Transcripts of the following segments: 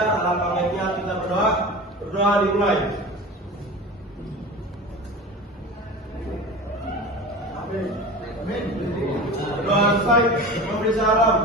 saja, alangkah baiknya kita berdoa. Berdoa dimulai. Amin. Berdoa selesai. Memberi salam.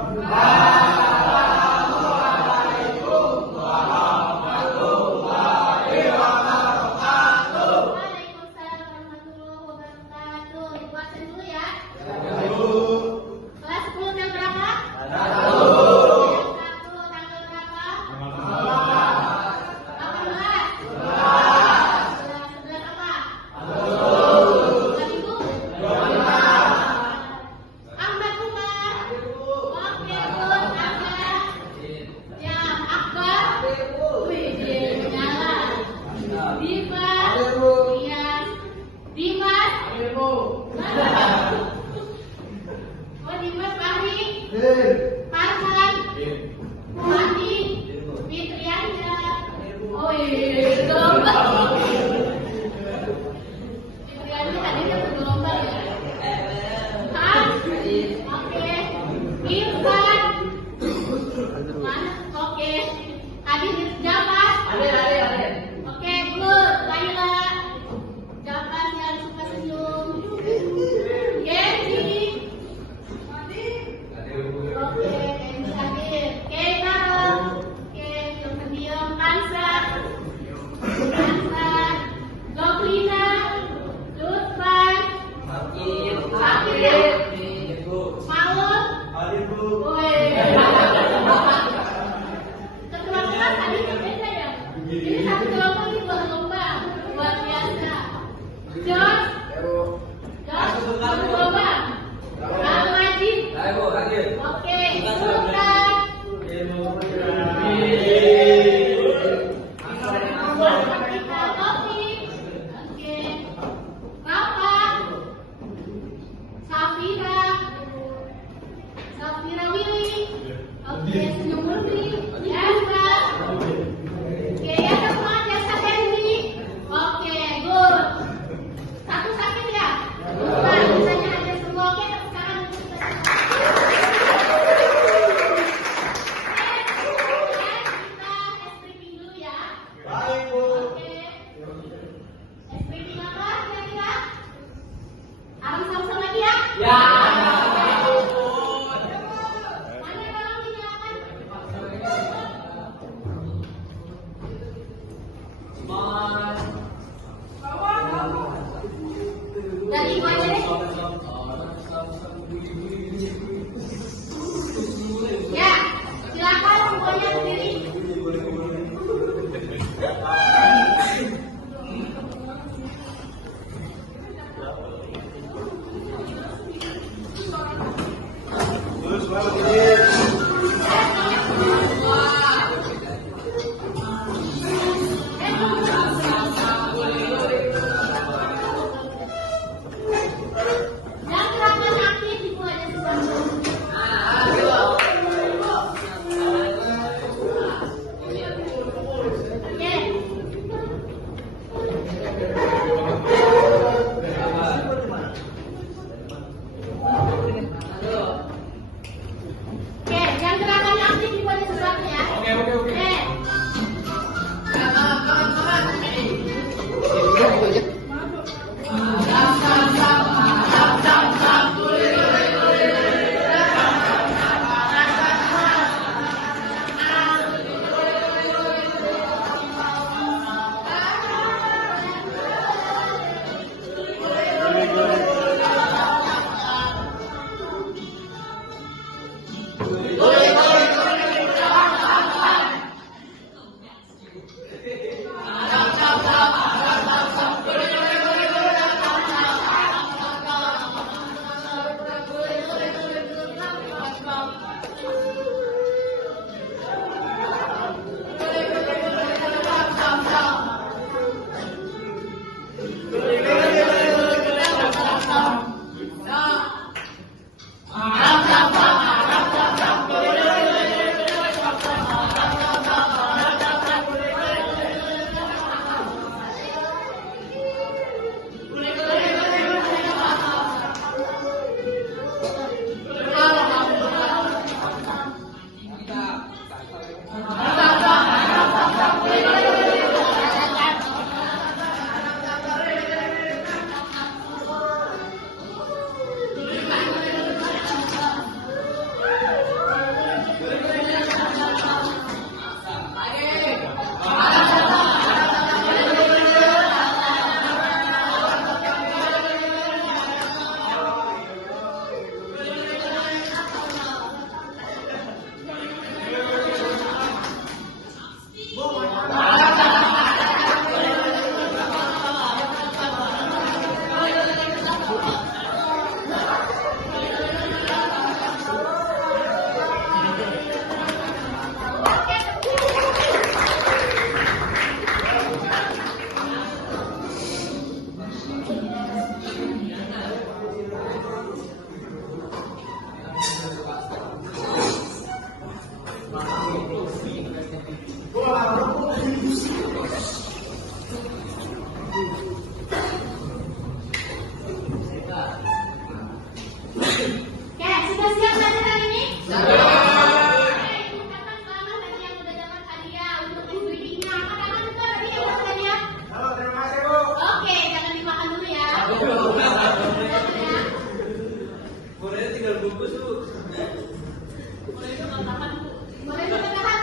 Boleh bertahan.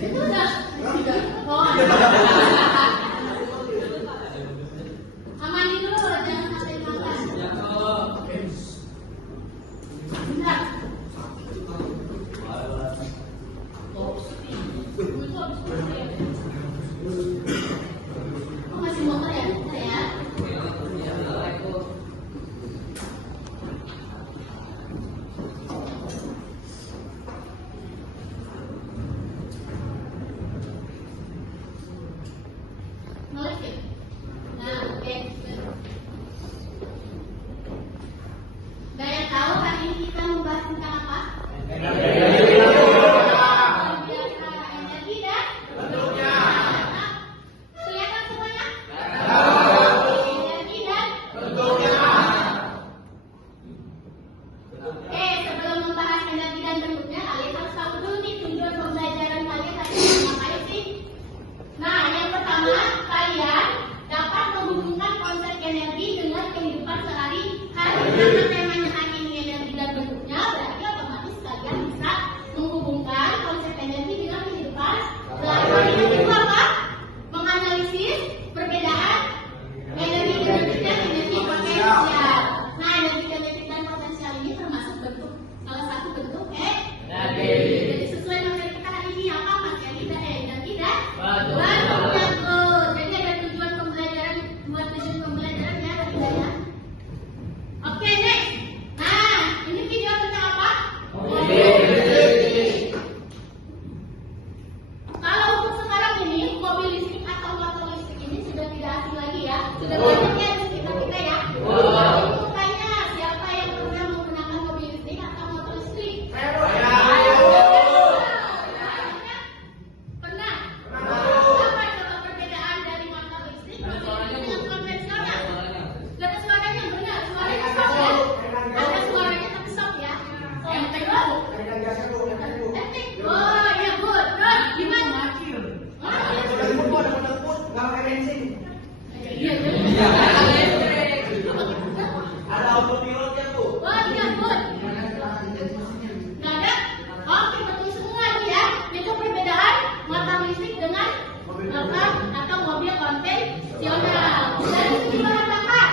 Itu udah. Oh, amani dulu, jangan sampai makan. Bentar. Oh, masih motor ya? Bentar ya. Nah, oke. Banyak tahu hari ini kita membahas tentang apa? Energi dan bentuknya. Kelihatan semuanya? Energi dan bentuknya. Sebelum membahas energi dan bentuknya, kalian harus tahu dulu nih tujuan pembelajaran kalian tadi ngapain sih? Nah, yang pertama, kalian dapat menghubungkan konsep energi dengan kehidupan sehari-hari. Karena temanya hari ini energi dan bentuknya, berarti otomatis kalian bisa menghubungkan konsep energi dengan kehidupan sehari-hari. Itu apa? Menganalisis perbedaan energi kinetik dan energi potensial. Nah, energi kinetik dan potensial ini termasuk bentuk salah satu bentuk energi. Jadi sesuai materi kita hari ini apa? Materi dan energi dan bentuknya. Jadi ada tujuan pembelajaran, buat tujuan pembelajarannya tadi ya. Oke, next. Nah, ini video tentang apa? Kalau untuk sekarang ini mobil listrik atau motor listrik ini sudah tidak asing lagi ya. Sudah banyak ya di sekitar kita ya. Itu tanya siapa yang pernah menggunakan mobil listrik atau motor listrik? Pernah? Apa coba perbedaan dari motor listrik dengan konvensional? Gak ada suaranya, benar. Suaranya stop ya? Ada suaranya tapi stop ya? Yang kedua? Oh iya, good. Terus gimana? Iya, Ada autopilotnya tuh. oh iya, good. Gak ada? Oke, betul semua nih ya. Itu perbedaan motor listrik dengan motor atau mobil konvensional. Dari segi bahan bakar,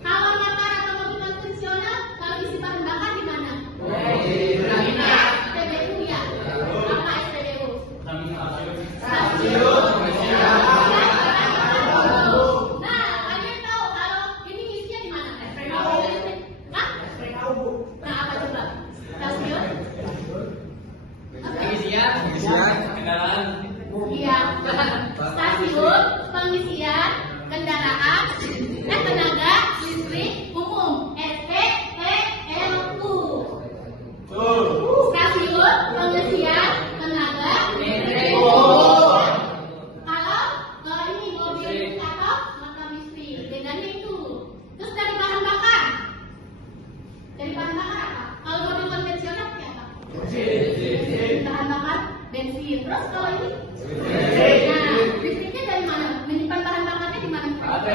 kalau motor atau mobil konvensional, kalau isi bahan bakar di mana? SPBU ya. Apa SPBU? Stasiun. Nah, kalian tahu kalau ini isinya di mana? Mobil listrik. Hah? Nah, apa coba? Stasiun? Iya. Stasiun pengisian kendaraan tenaga listrik umum SPPLU. Stasiun pengisian tenaga listrik umum. Kalau ini mobil listrik atau motor listrik, bedanya itu. Terus dari bahan bakar apa? Kalau mobil konvensional pakai apa? Bahan bakar bensin. Terus kalau ini? Nah, listriknya dari mana? Menyimpan bahan bakarnya di mana? Ada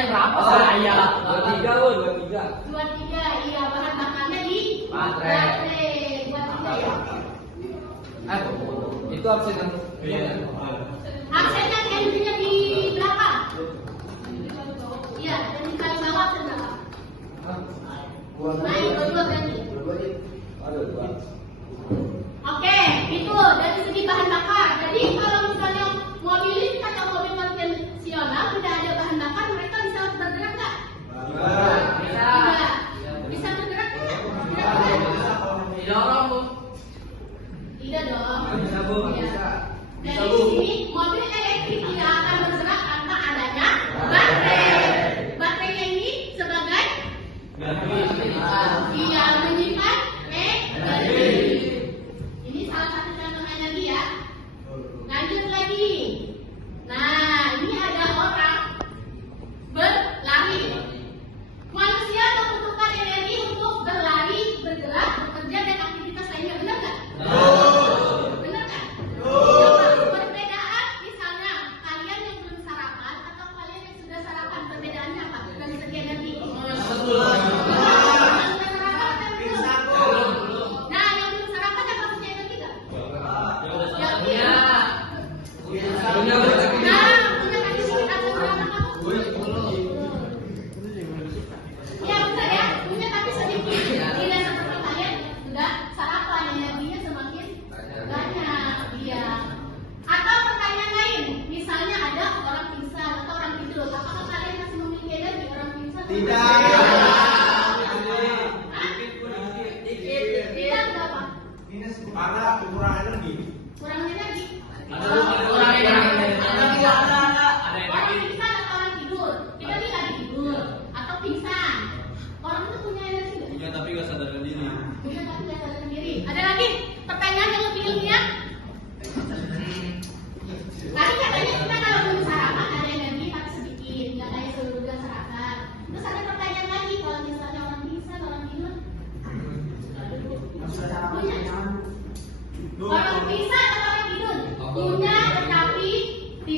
berapa? Saya 23 Bu, 23. 23, iya, bahan bakarnya di baterai. 23 ya. Itu absen yang Aksennya energinya di berapa? Iya, dan di kali bawah aksen berapa? Naik dua berarti. Oke, itu dari segi bahan bakar. Jadi kalau misalnya mobil listrik atau mobil konvensional tidak ada bahan bakar, mereka bisa bergerak nggak? Tidak. Bisa bergerak nggak? Tidak. Tidak orang Bu. Tidak dong. Bisa Bu, Iya. bisa. Dari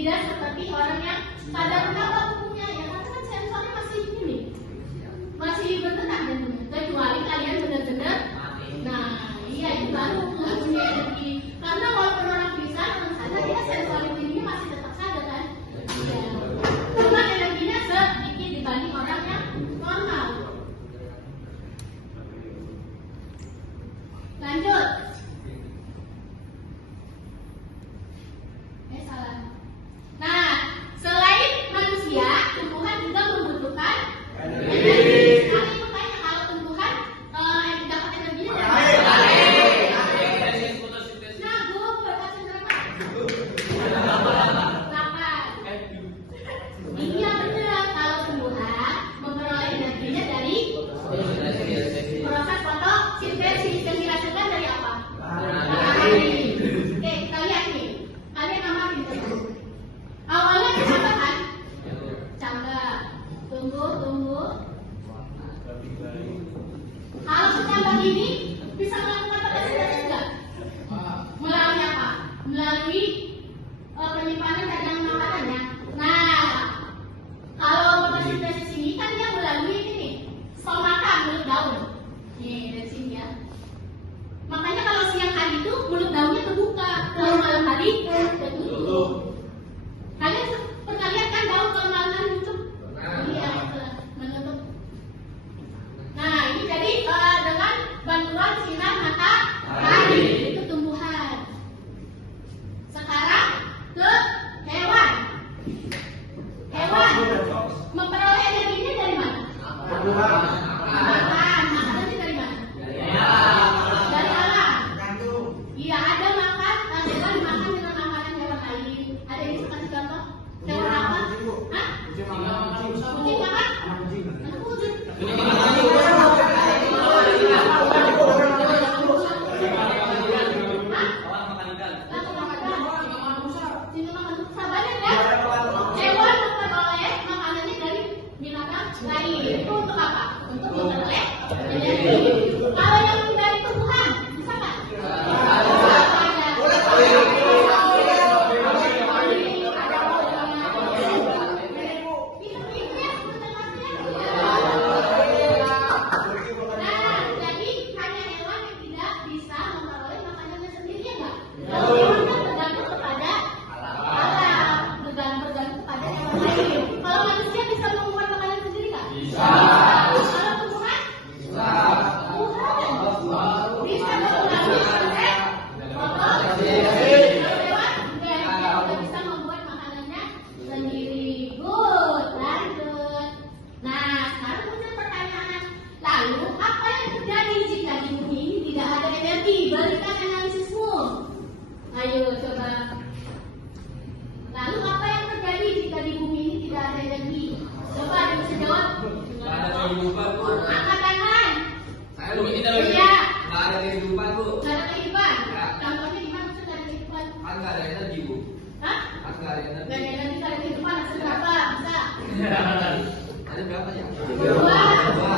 tidak seperti orang yang sadar betapa tubuhnya ya, karena kan sensornya masih ini, masih bergerak jantungnya. Kecuali kalian benar-benar, nah iya itu baru nggak punya energi. Karena walaupun orang bisa, orang sadar dia sensorik ini masih tetap sadar kan. Ya. Cuma energinya sedikit dibanding orang yang normal. Lanjut. Salah. Nah, selain manusia, tumbuhan juga membutuhkan energi. Sekali makanya kalau tumbuhan dapat energinya dari air. Nah, gue berhasil berapa? 8. Iya benar, kalau tumbuhan memperoleh energinya dari proses fotosintesis yang dihasilkan dari apa? Matahari. Oke, kita lihat nih. Kalian amatin tuh. Awalnya kenapa kan? Cangga. Tunggu. Kalau sudah begini, bisa melakukan fotosintesis enggak? Melalui apa? Melalui penyimpanan cadangan makanannya. Nah, kalau fotosintesis ini kan dia melalui ini, stomata mulut daun. Nih dari sini ya. Makanya kalau siang hari itu mulut daunnya terbuka, kalau malam hari tertutup. Kalian pernah lihat kan daun kalau malam hari tutup? Iya, menutup. Nah, ini jadi dengan bantuan sinar matahari itu tumbuhan. Sekarang ke hewan. Hewan memperoleh energinya dari mana? Makan. Makanannya dari mana? Dari alam. Iya, ada makan, hewan makan dengan makanan hewan lain. Ada yang bisa kasih contoh? Hewan apa? Hah? Kucing makan? Anak kucing. Hewan memperoleh makanannya dari binatang lain. Itu untuk apa? Untuk memperoleh energi. Kalau yang dari tumbuhan, bisa nggak? Nah, jadi hanya hewan yang tidak bisa memperoleh makanannya sendiri ya nggak? Kalau hewan kan bergantung kepada alam, bergantung kepada hewan lain. Kalau manusia bisa membuat makanan sendiri nggak? Bisa. Kalau tumbuhan? Bisa. Bisa melalui proses fotosintesis. Kalau hewan nggak bisa membuat makanannya sendiri. Good, lanjut. Nah, sekarang muncul pertanyaan. Lalu apa yang terjadi jika di bumi ini tidak ada energi? Berikan analisismu. Ayo coba. Lalu apa yang terjadi jika di bumi ini tidak ada energi? Coba ada yang bisa jawab? Nggak ada kehidupan, Bu. Angkat tangan. Saya lu ini dalam Iya. nggak ada kehidupan, Bu. Nggak ada kehidupan. Ya. Contohnya gimana? Maksudnya nggak ada kehidupan? Kan nggak ada energi, Bu. Hah? Kan nggak ada energi. Nggak ada energi, nggak ada kehidupan. Hasil berapa? Bisa? Ada berapa ya? Dua. Dua.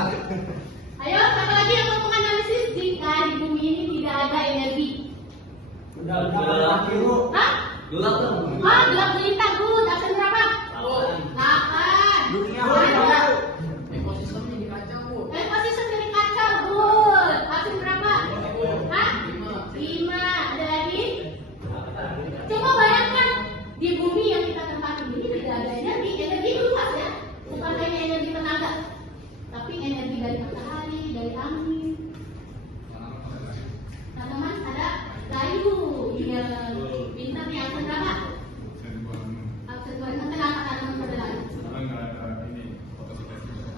Ayo, siapa lagi yang mau menganalisis jika di bumi ini tidak ada energi? Udah, Hah? Gelap dong. Oh, gelap gulita, good. Hasil berapa? 8. Ekosistemnya dikacau, Bu. Ekosistem jadi kacau, good. Hasil berapa? Hah? 5. Ada lagi? Coba bayangkan di bumi yang kita tempati ini tidak ada energi. Energi luas ya, bukan hanya energi tenaga, tapi energi dari matahari, dari angin. Tanaman ada kayu. Iya, pintar nih. Hasil berapa? Hasil berapa? Kenapa tanaman pada lain?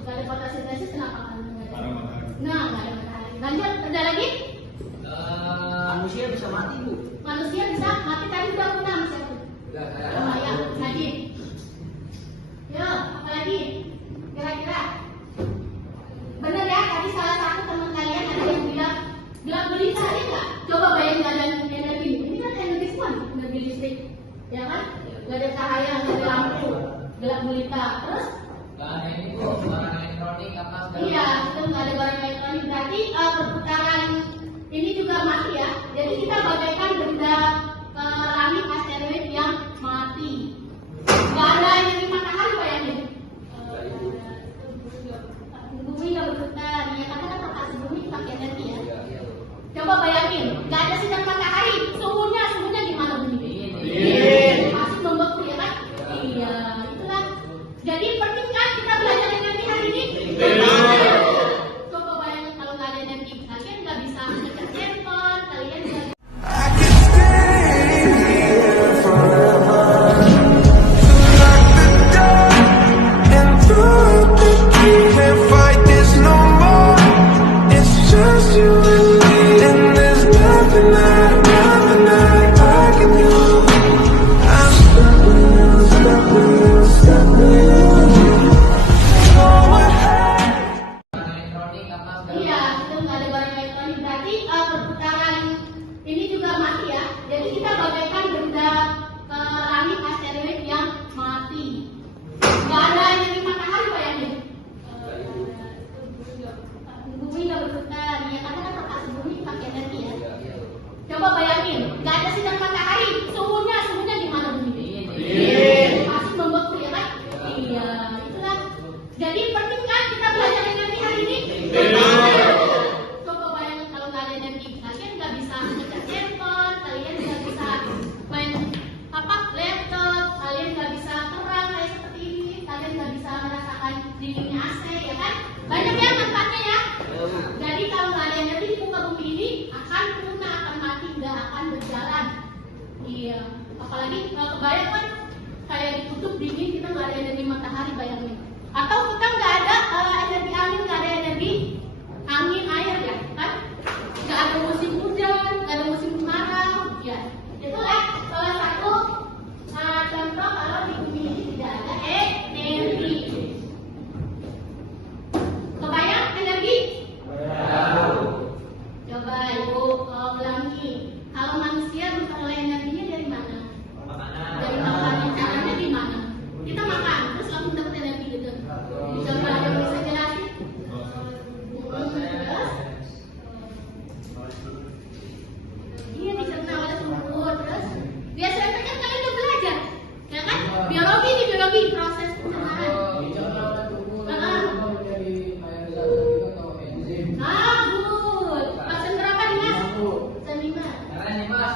Gak ada fotosintesis, kenapa tanaman pada lain? Nah, nggak ada matahari. Lanjut, ada lagi? manusia bisa mati, Bu. Manusia bisa mati, tadi udah punya manusia tuh. Udah, saya. Oh ya, lagi. Yo, apa lagi? Kira-kira? Bener ya, tadi salah satu teman kalian ada yang bilang gelap gulita ya nggak? Coba bayangin ada energi. Ini kan energi semua, energi listrik, ya kan? Gak ada cahaya, gak ada lampu, gelap gulita. Terus? Nggak ada ini, Bu. Barang elektronik apa segala. Iya, itu nggak ada barang elektronik. Berarti perputaran ini juga mati ya. Jadi kita bagaikan benda langit asteroid yang mati. Iya, itulah. Jadi penting kan kita belajar energi hari ini? Coba bayangin kalau nggak ada energi, kalian nggak bisa ngecek handphone, kalian nggak I could stay here forever to lock the door and throw the key. Can't fight this no more. It's just you and me, and there's nothing that I can do. I'm stuck with you, stuck with you, stuck with you. Go ahead. Elektronik apa segala Iya, itu nggak ada barang elektronik. Berarti perputaran ini juga mati ya. Jadi kita bagaikan benda langit asteroid yang mati. Nggak ada energi matahari bayangin. Bumi nggak berputar, ya karena kan rotasi bumi pakai energi ya. Coba bayangin, nggak ada sinar matahari, suhunya di mana bumi? Pasti membeku ya kan? Iya, itulah. Jadi penting kan kita belajar energi hari ini? Coba bayangin kalau nggak ada energi, kalian nggak bisa ngecek handphone, kalian nggak bisa main laptop, kalian nggak bisa terang kayak seperti ini, kalian nggak bisa merasakan dinginnya AC, ya kan? Banyak ya manfaatnya ya. Jadi kalau nggak ada energi di muka bumi ini akan punah, akan mati, nggak akan berjalan. Iya, apalagi kalau kebayang kan kayak ditutup dingin, kita nggak ada energi matahari bayangin. Atau kita nggak ada energi angin, nggak ada energi angin air ya kan? Nggak ada musim hujan, nggak ada musim kemarau. Ya, itulah salah satu contoh kalau di bumi ini tidak ada energi. Kebayang energi? Coba ibu ulangi. Kalau manusia memperoleh energinya dari mana? Dari makanan. Caranya di mana? Kita makan terus langsung dapat energi gitu. Coba ada yang bisa jelasin? Iya, dicerna oleh sumur. Terus biasanya kan kalian udah belajar, ya kan? Biologi nih, biologi proses pencernaan. Ah, good. Pasien berapa nih mas? Pasien 5. keren nih mas.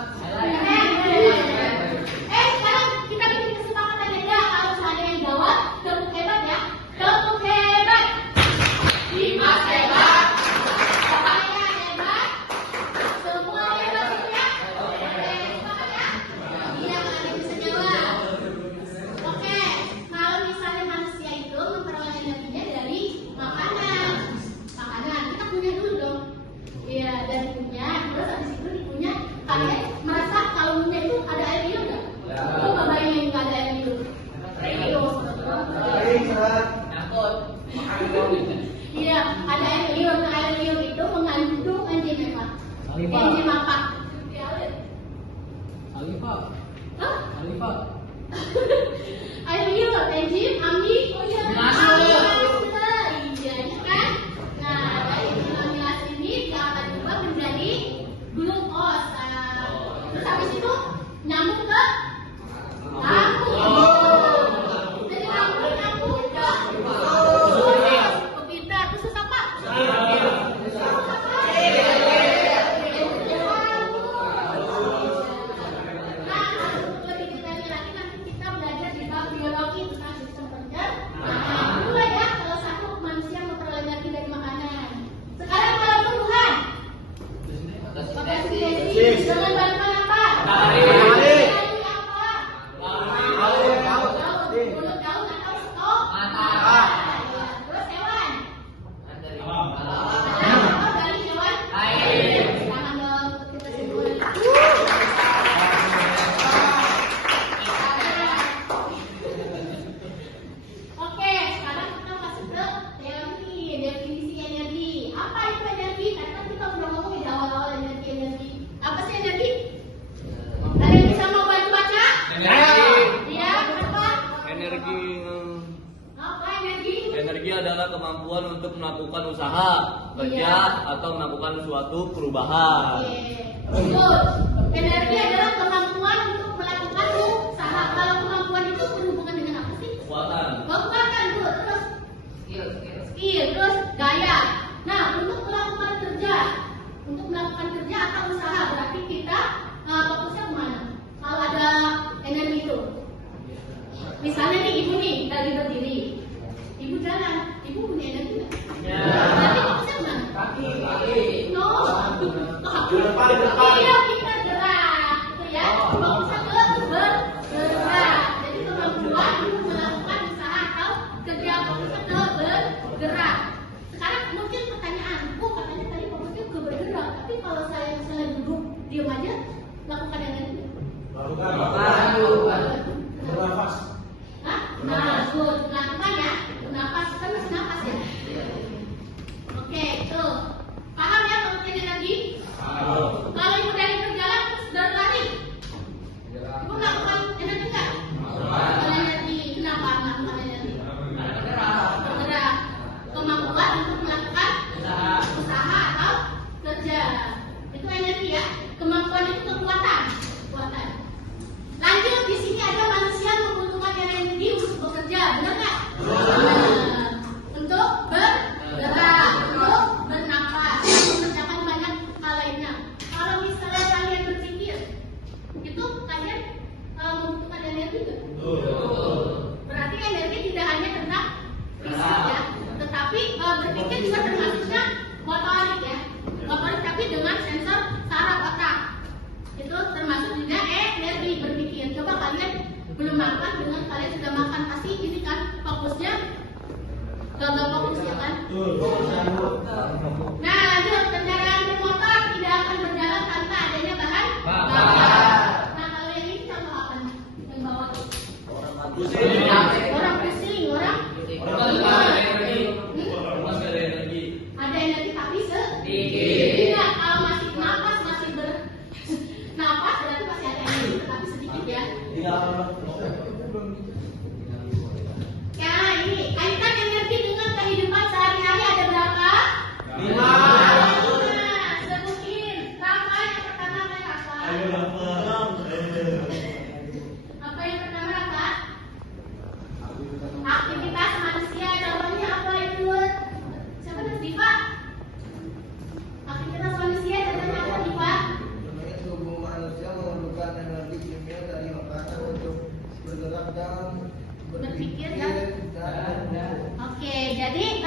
Sekarang kita bikin kesepakatan aja. Harus ada yang jawab. Tepuk hebat ya. Tepuk hebat. Dimas hebat. Saya hebat. Semua hebat gitu ya. Oke, sepakat ya? Iya, nggak ada yang bisa jawab. Oke, kalau misalnya manusia itu memperoleh energinya dari makanan. Kita punya dulu dong. Iya, dari punya. Terus habis itu dikunyah. Kalian merasa kalau punya itu ada air liur nggak? Coba bayangin nggak ada air liur. Nyangkut. Makan elektronik. Iya, ada air liur. Nah, air liur itu mengandung enzim apa? Enzim apa? Alifah. Hah? Alifah. Air liur, enzim, amilase. Iya, ini kan. Nah, dari enzim amilase ini dia akan berubah menjadi glukosa. Terus habis itu nyambung ke lambung. Jadi lambung ke pintar. Terus apa? Nah, lebih detailnya lagi nanti kita belajar di bab biologi tentang sistem pencernaan. Itulah ya salah satu manusia memperoleh energi dari makanan. Sekarang kalau tumbuhan, fotosintesis dengan bantuan apa? Matahari apa? Mulut daun atau stok? Mata. Terus hewan? Dari Apa dari hewan? air. Tangan dong, kita simpulkan. Oke, sekarang kita masuk ke teori definisi energi. Apa itu energi? Karena kita udah ngomong di awal-awal energi. Apa sih energi? Ada yang bisa mau bantu baca? Iya, apa? Apa energi? Energi adalah kemampuan untuk melakukan usaha, kerja, Iya. atau melakukan suatu perubahan. Good. Energi adalah kemampuan untuk melakukan usaha. Kalau kemampuan itu berhubungan dengan apa sih? Kekuatan. Kekuatan, good. Terus Skill. skill, terus gaya. Nah, untuk melakukan kerja atau usaha berarti kita fokusnya kemana? Kalau ada energi itu, misalnya misalnya nih ibu nih lagi berdiri, ibu jalan, ibu punya energi nggak? Ya. Berarti fokusnya mana? Kaki. No, kaki. Depan. Iya, kita gerak, gitu ya. Fokusnya ke bergerak. Jadi kemampuan ibu melakukan usaha atau kerja fokusnya ke bergerak. Sekarang mungkin pertanyaan, bu katanya tadi fokusnya ke bergerak, tapi kalau saya misalnya duduk diam aja, lakukan yang lain. Bernafas. Hah? Nah, good. Lakukan ya. Bernafas, kan masih nafas ya. Oke, tuh. Paham ya pengertian energi? Kalau ibu dari berjalan terus berlari, ibu melakukan energi nggak? Melakukan energi. Kenapa melakukan energi? Bergerak. Kemampuan untuk melakukan usaha atau kerja. Itu energi ya. Kemampuan itu kekuatan. Lanjut, di sini ada manusia membutuhkan energi untuk bekerja, benar nggak? Untuk bergerak, untuk bernafas, mengerjakan banyak hal lainnya. Kalau misalnya kalian berpikir, itu kalian membutuhkan energi nggak? Berarti energi tidak hanya tentang fisik ya, tetapi berpikir juga termasuknya motorik ya, motorik tapi dengan sensor saraf otak. Itu termasuk juga energi berpikir. Coba kalian belum makan dengan kalian sudah makan, pasti ini kan fokusnya gagal fokus ya kan? Nah lanjut, kendaraan bermotor tidak akan berjalan tanpa adanya bahan bakar. Nah kalau yang ini contoh apa nih? Yang bawah orang pusing, orang ada energi tapi sedikit. Tidak, kalau masih nafas, masih bernafas berarti masih ada energi tapi sedikit ya. Ya ini kaitan energi dengan kehidupan sehari-hari ada berapa? 5. Sebutin. Rafa yang pertama apa Rafa? Apa yang pertama Rafa? Aktivitas manusia. Contohnya apa itu? Siapa nih Diva? Aktivitas manusia contohnya apa Diva? Tubuh manusia memerlukan energi kimia dari makanan untuk bergerak dan Berpikir ya. dan Oke, jadi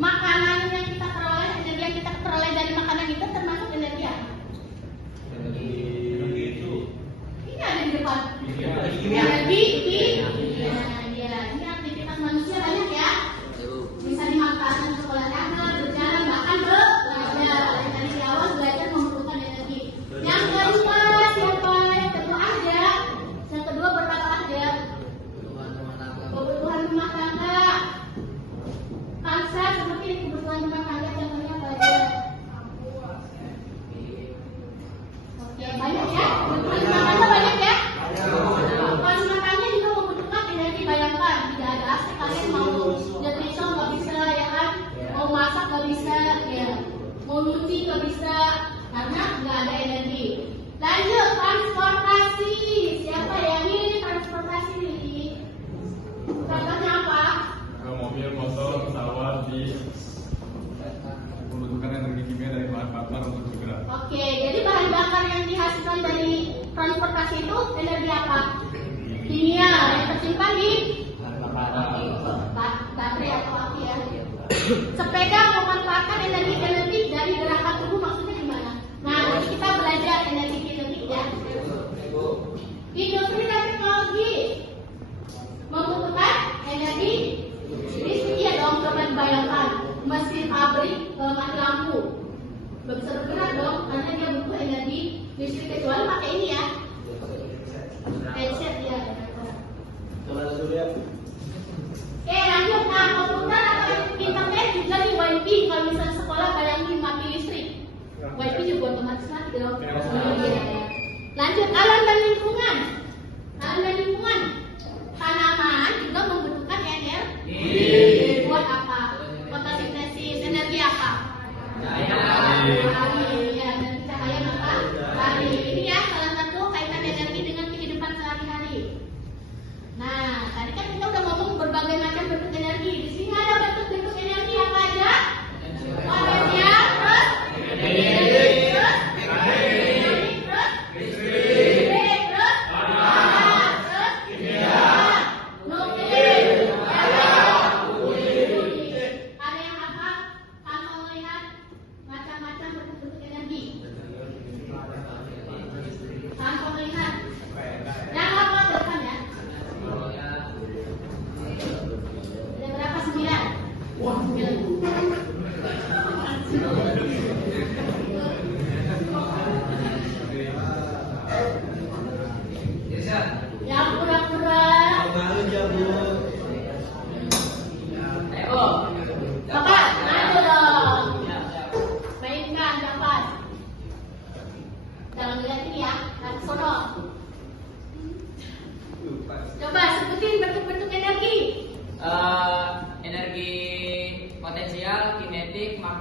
makanan yang kita peroleh, energi yang kita peroleh dari makanan itu termasuk energi apa? Ini ada di depan. Energi kimia. Ya, ini aktivitas manusia banyak ya. Bisa dimakan untuk olahraga, berjalan, bahkan belajar. Yang tadi di awal belajar memerlukan energi. Yang kedua siapa? Yang kedua aja. Yang kedua berapa aja? Kebutuhan rumah tangga. Kansa seperti kebutuhan rumah tangga contohnya apa aja? Oke, banyak ya. Kebutuhan rumah tangga banyak ya. Kebutuhan rumah tangga juga membutuhkan energi. Bayangkan tidak ada AC, kalian mau nyetrisol nggak bisa ya kan? Mau masak nggak bisa ya. Mau nyuci nggak bisa karena nggak ada energi. Lanjut, transportasi. Siapa yang ini transportasi ini? Contohnya apa? Mobil, motor, pesawat membutuhkan energi kimia dari bahan bakar untuk bergerak. Oke, jadi bahan bakar yang dihasilkan dari transportasi itu energi apa? Kimia yang tersimpan di baterai atau api ya. Sepeda memanfaatkan energi kinetik dari gerakan tubuh, maksudnya gimana? Nah, nanti kita belajar energi kinetik ya. Industri dan teknologi membutuhkan energi listrik ya dong. Coba bayangkan mesin pabrik mati lampu, nggak bisa bergerak dong karena dia butuh energi listrik, kecuali pakai ini ya, headset ya. Oke lanjut, nah komputer atau internet juga di WiFi. Kalau misalnya sekolah bayangin mati listrik, WiFi juga otomatis mati dong. Lanjut, alam dan lingkungan. Alam dan lingkungan, tanaman juga membutuhkan energi. Buat apa? Fotosintesis. Energi apa? Matahari. Ya, energi cahaya matahari. Ini ya salah satu kaitan energi dengan kehidupan sehari-hari. Nah, tadi kan kita udah ngomong berbagai macam bentuk energi. Di sini ada bentuk-bentuk energi apa aja? Material, terus listrik.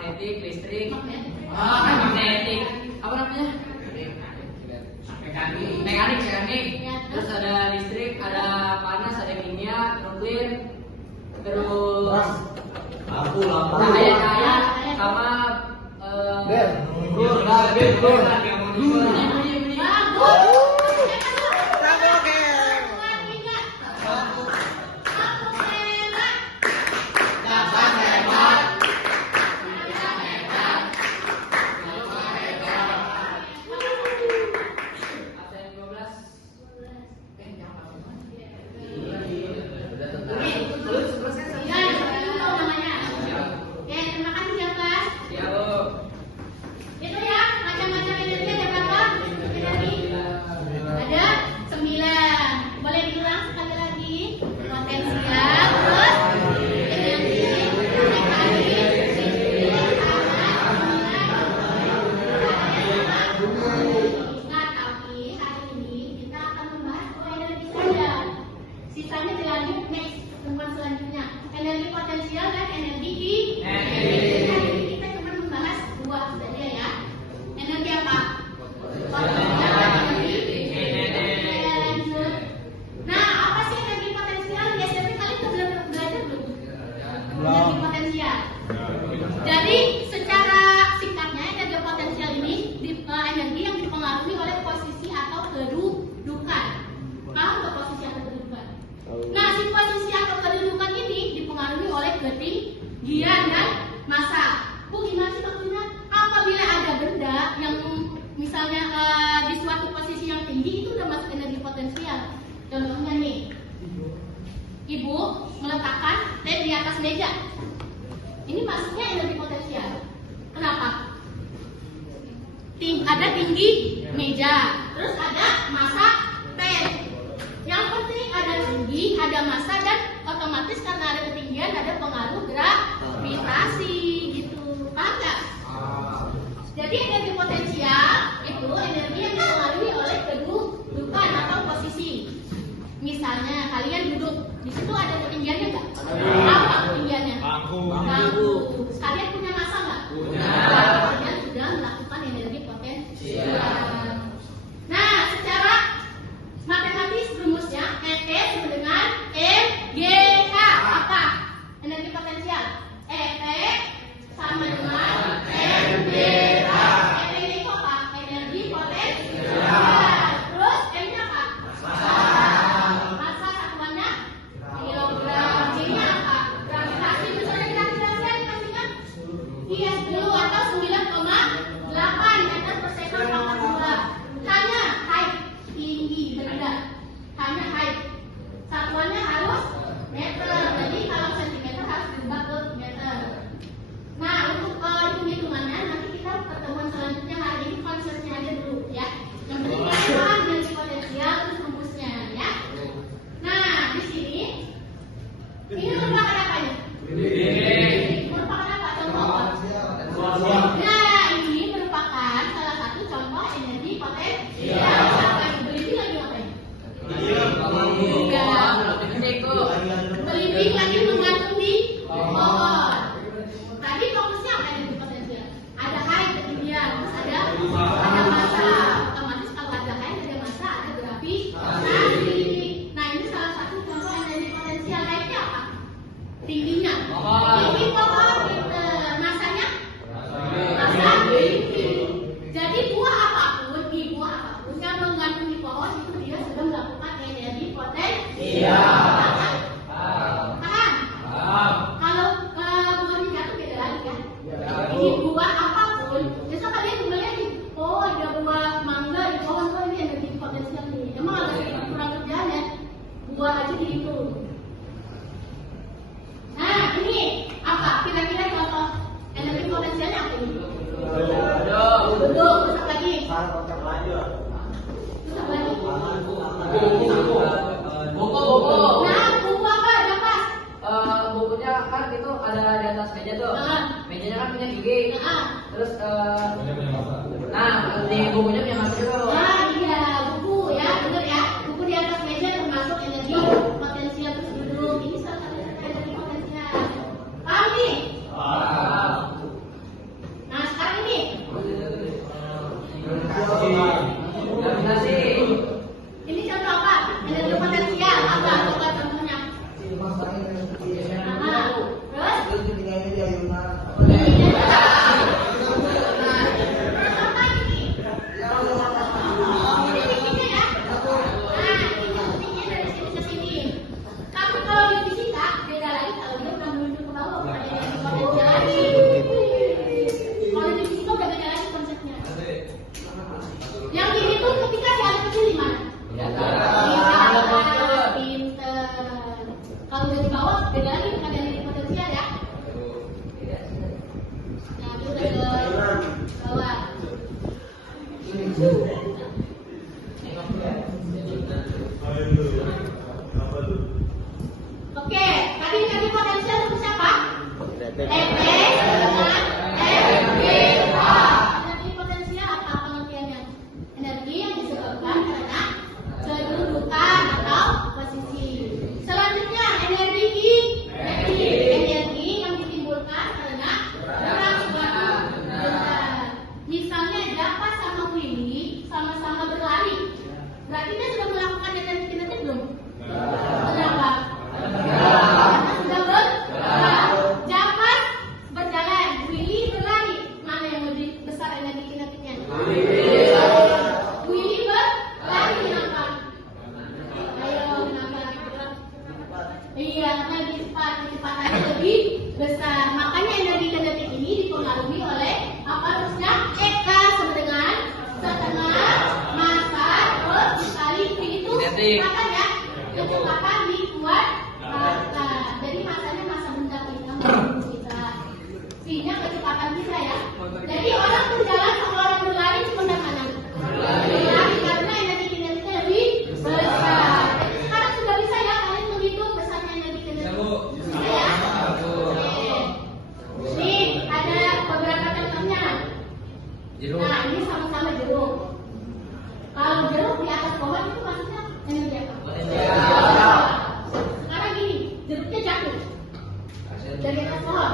magnetik, listrik. Magnetik. Kan magnetik. Apa namanya? Mekanik. Terus ada listrik, ada panas, ada kimia, nuklir. Terus cahaya sama ketinggian dan massa. Bu, gimana sih maksudnya? Apabila ada benda yang misalnya di suatu posisi yang tinggi itu udah masuk energi potensial. Contohnya nih, Ibu meletakkan teh di atas meja. Ini masuknya energi potensial. Kenapa? Ada tinggi meja, terus ada massa teh. Yang penting ada tinggi, ada massa, dan otomatis karena ada ketinggian ada pengaruh gravitasi gitu. Paham nggak? Jadi energi potensial itu energi yang dipengaruhi oleh kedudukan atau posisi. Misalnya kalian duduk, di situ ada ketinggiannya nggak? Apa ketinggiannya? Bangku. Kalian punya massa nggak? Punya. Kalian sudah melakukan energi potensial. Nah, secara matematis rumusnya ET sama dengan MGK. Apa? Energi potensial. ET sama dengan MGK. ET itu apa? Energi potensial. Terus M-nya apa? Massa satuannya kilogram. G-nya apa? Gravitasi. Misalnya gravitasi ada kasihkan IS dulu atau 9,8 meter per second pangkat 2. Hanya height, tinggi benda. Hanya height. Satuannya harus meter. Jadi kalau sentimeter harus diubah ke meter. Nah, untuk hitung-hitungannya nanti kita pertemuan selanjutnya. Hari ini konsepnya aja dulu ya. Yang penting paham energi potensial terus rumusnya ya. Nah, di sini ini merupakan apa ini? Merupakan apa? Contoh. Nah, ini merupakan salah satu contoh energi potensial. Apa ini? Belimbing lagi ngapain? Belimbing lagi menggantung di pohon. Tadi fokusnya apa energi potensial? Ada height, ketinggian, terus ada massa. Otomatis kalau ada height, ada massa, ada gravitasi. Nah, ini salah satu contoh energi potensial. Height-nya apa? Tingginya. Tinggi pohon. Massanya? Massa tinggi. Jadi buah apapun yang menggantung di pohon itu dia sudah melakukan energi potensial. Paham? Kalau buahnya jatuh beda lagi kan? Ini buah apapun. Besok kalian kembali nih, oh ada buah mangga di pohon, oh ini energi potensial nih. Emang ada sedikit kurang kerjaan ya? Buah aja dihitung. Nah, ini apa? Kira-kira contoh energi potensialnya apa ini? Betul, besok lagi. Besok lagi. Buku. Nah, buku apa? Dapat. Bukunya kan itu ada di atas meja tuh. Mejanya kan punya gigi. Terus di bukunya punya massa tuh. Nah, iya, buku ya, bener ya. Buku di atas meja termasuk energi potensial terus duduk. Ini salah satu energi potensial. Paham nih? beda lagi dengan energi potensial ya. Nah, itu udah ke bawah. Oke, tadi energi potensial itu siapa? Energi potensial apa pengertiannya? Energi yang disebabkan karena kedudukan atau posisi. Selanjutnya energi yang ditimbulkan karena gerak suatu benda. Misalnya Jaka sama Willy sama-sama berlari. Berarti dia sudah melakukan energi kinetik belum? Kenapa? Karena sudah bergerak. Jaka berjalan, Willy berlari. Mana yang lebih besar energi kinetiknya? Willy berlari, kenapa? Ayo, kenapa? Iya, lebih cepat, kecepatannya lebih besar. Makanya energi kinetik ini dipengaruhi oleh apa terusnya? Eka sama dengan setengah massa dikali V itu kecepatan ya. Kecepatan dibuat massa. Jadi massanya massa benda kita. V-nya kecepatan kita ya. Jadi orang berjalan sama orang berlari sebentar mana? Berlari karena energi kinetiknya lebih besar. Jadi sekarang sudah bisa ya kalian menghitung besarnya energi kinetik. Bisa ya? Nih ada beberapa contohnya. Nah ini sama-sama jeruk. Kalau jeruk di atas pohon itu maksudnya energi apa? Sekarang gini, jeruknya jatuh dari atas pohon.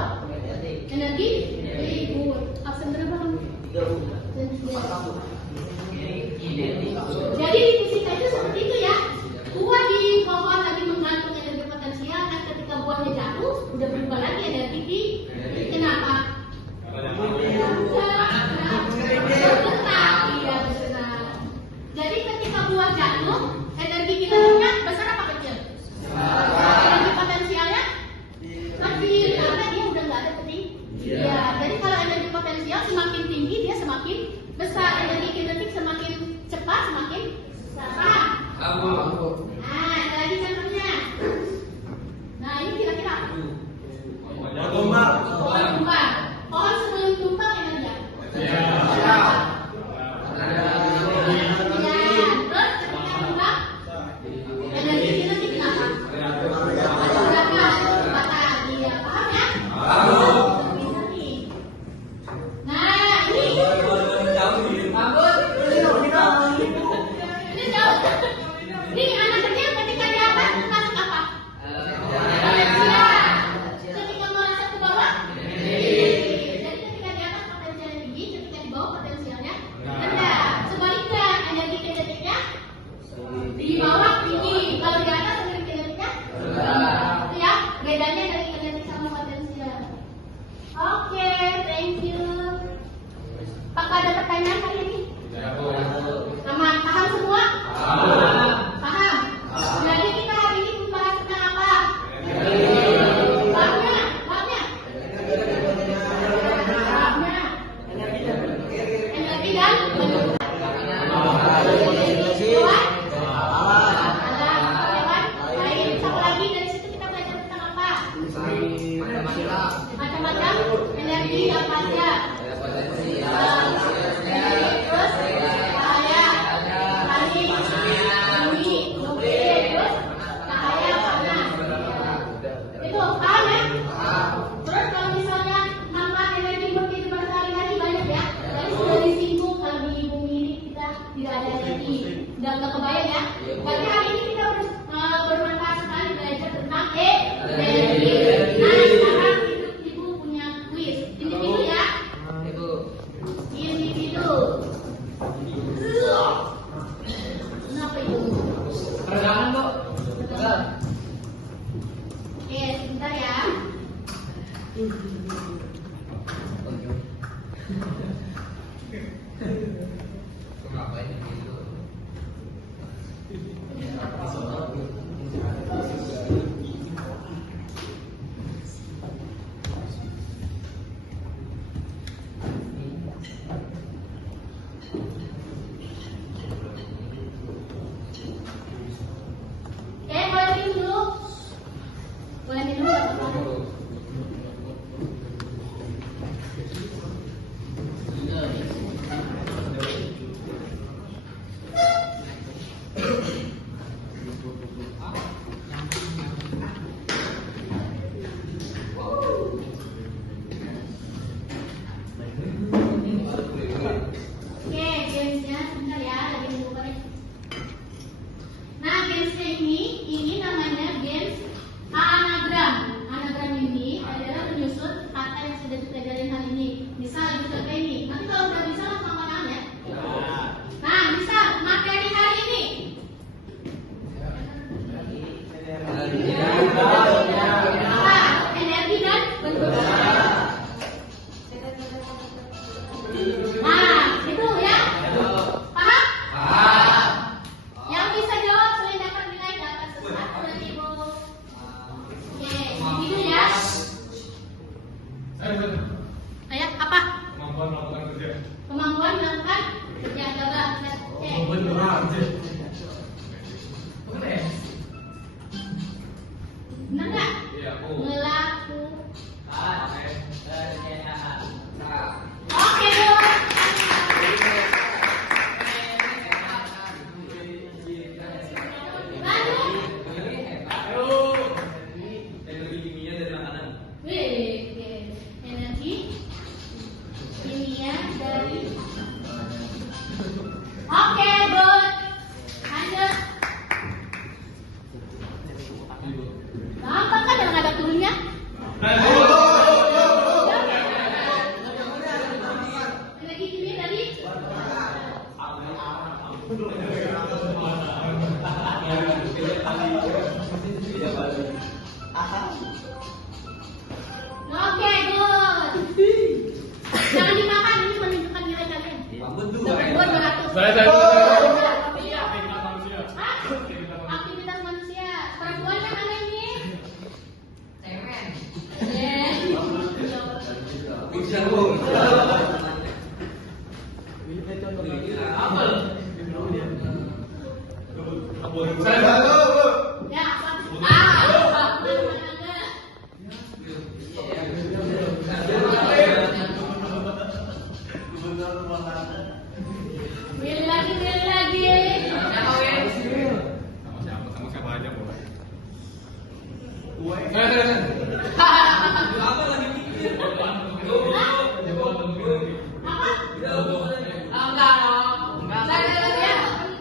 Energi ribut. Absen berapa kamu? Jadi di fisika itu seperti itu ya. Buah di pohon lagi mengandung energi potensial, dan ketika buahnya jatuh, udah berubah lagi energi di. Kenapa? Iya benar. Jadi ketika buah jatuh, energi kinetiknya besar apa kecil? Energi potensialnya kecil karena dia udah nggak ada ketinggian. Jadi kalau energi potensial semakin tinggi dia semakin besar, energi kinetik semakin cepat semakin besar. Nah, ada lagi contohnya. Nah, ini kira-kira apa? Pohon tumbang. Pohon sebelum tumbang energi apa? Terus ketika tumbang energi kinetik kenapa? Berapa kecepatan? Iya, paham ya? Bisa nih. Nah, ini jauh. Ini anak kecil ketika di atas masuk apa? Potensial. Ketika melesat ke bawah, jadi ketika di atas potensialnya tinggi, ketika di bawah potensialnya rendah. Sebaliknya energi kinetiknya di bawah tinggi, kalau di atas energi kinetiknya rendah. Itu ya bedanya dari kinetik sama potensial. Oke, thank you. Apakah ada pertanyaan kali ini? Aman, paham semua? Paham. Jadi kita hari ini membahas tentang apa? Babnya. Energi dan lain. Satu lagi dari situ kita belajar tentang apa? Macam-macam energi apa aja? Terus cahaya, angin, bumi, nuklir, terus cahaya panas. Itu paham ya? Terus kalau misalnya manfaat energi buat kehidupan sehari-hari banyak ya. Tadi sudah disinggung kalau di bumi ini kita tidak ada energi. Udah nggak kebayang ya? Tapi hari ini kita bermanfaat sekali belajar tentang energi. Nah sekarang ibu punya kuis. Individu ya. Individu. Kenapa itu? Peregangan kok. Oke, sebentar ya. Boleh minum dulu? Boleh minum? Oke, gamesnya sebentar ya, lagi nunggu nih. Nah, gamesnya ini namanya games anagram. Anagram ini adalah menyusun kata yang sudah dipelajari hari ini. Misal seperti ini. Nanti kalau udah bisa langsung tangan ya. Nah, misal materi hari ini. Apa? Energi dan bentuk. Nah, itu ya. Paham? Yang bisa jawab selain dapat nilai dapat sesuatu dari Ibu. Oke, gitu ya. Kayak apa? Kemampuan melakukan kerja. Kemampuan melakukan kerja coba. Oke. Benar nggak? Iya, aku. Melakukan. Nah, Oke, Bu. Lanjut. energi kimia dari makanan. Wih, energi kimia dari. Oke, good. Lanjut. Gampang kan yang ada turunnya? Energi kimia dari. Oke, good. Jangan dimakan, ini menunjukkan nilai kalian. Dapat 200. Saya. Iya. Aktivitas manusia. Hah? Aktivitas manusia. Perempuan yang mana ini? Cemen. Bisa, Bu. Saya. Ya, apa? Milih lagi, milih lagi. Sama siapa aja boleh. Saya. Apa lagi mikir? Apa? Enggak dong.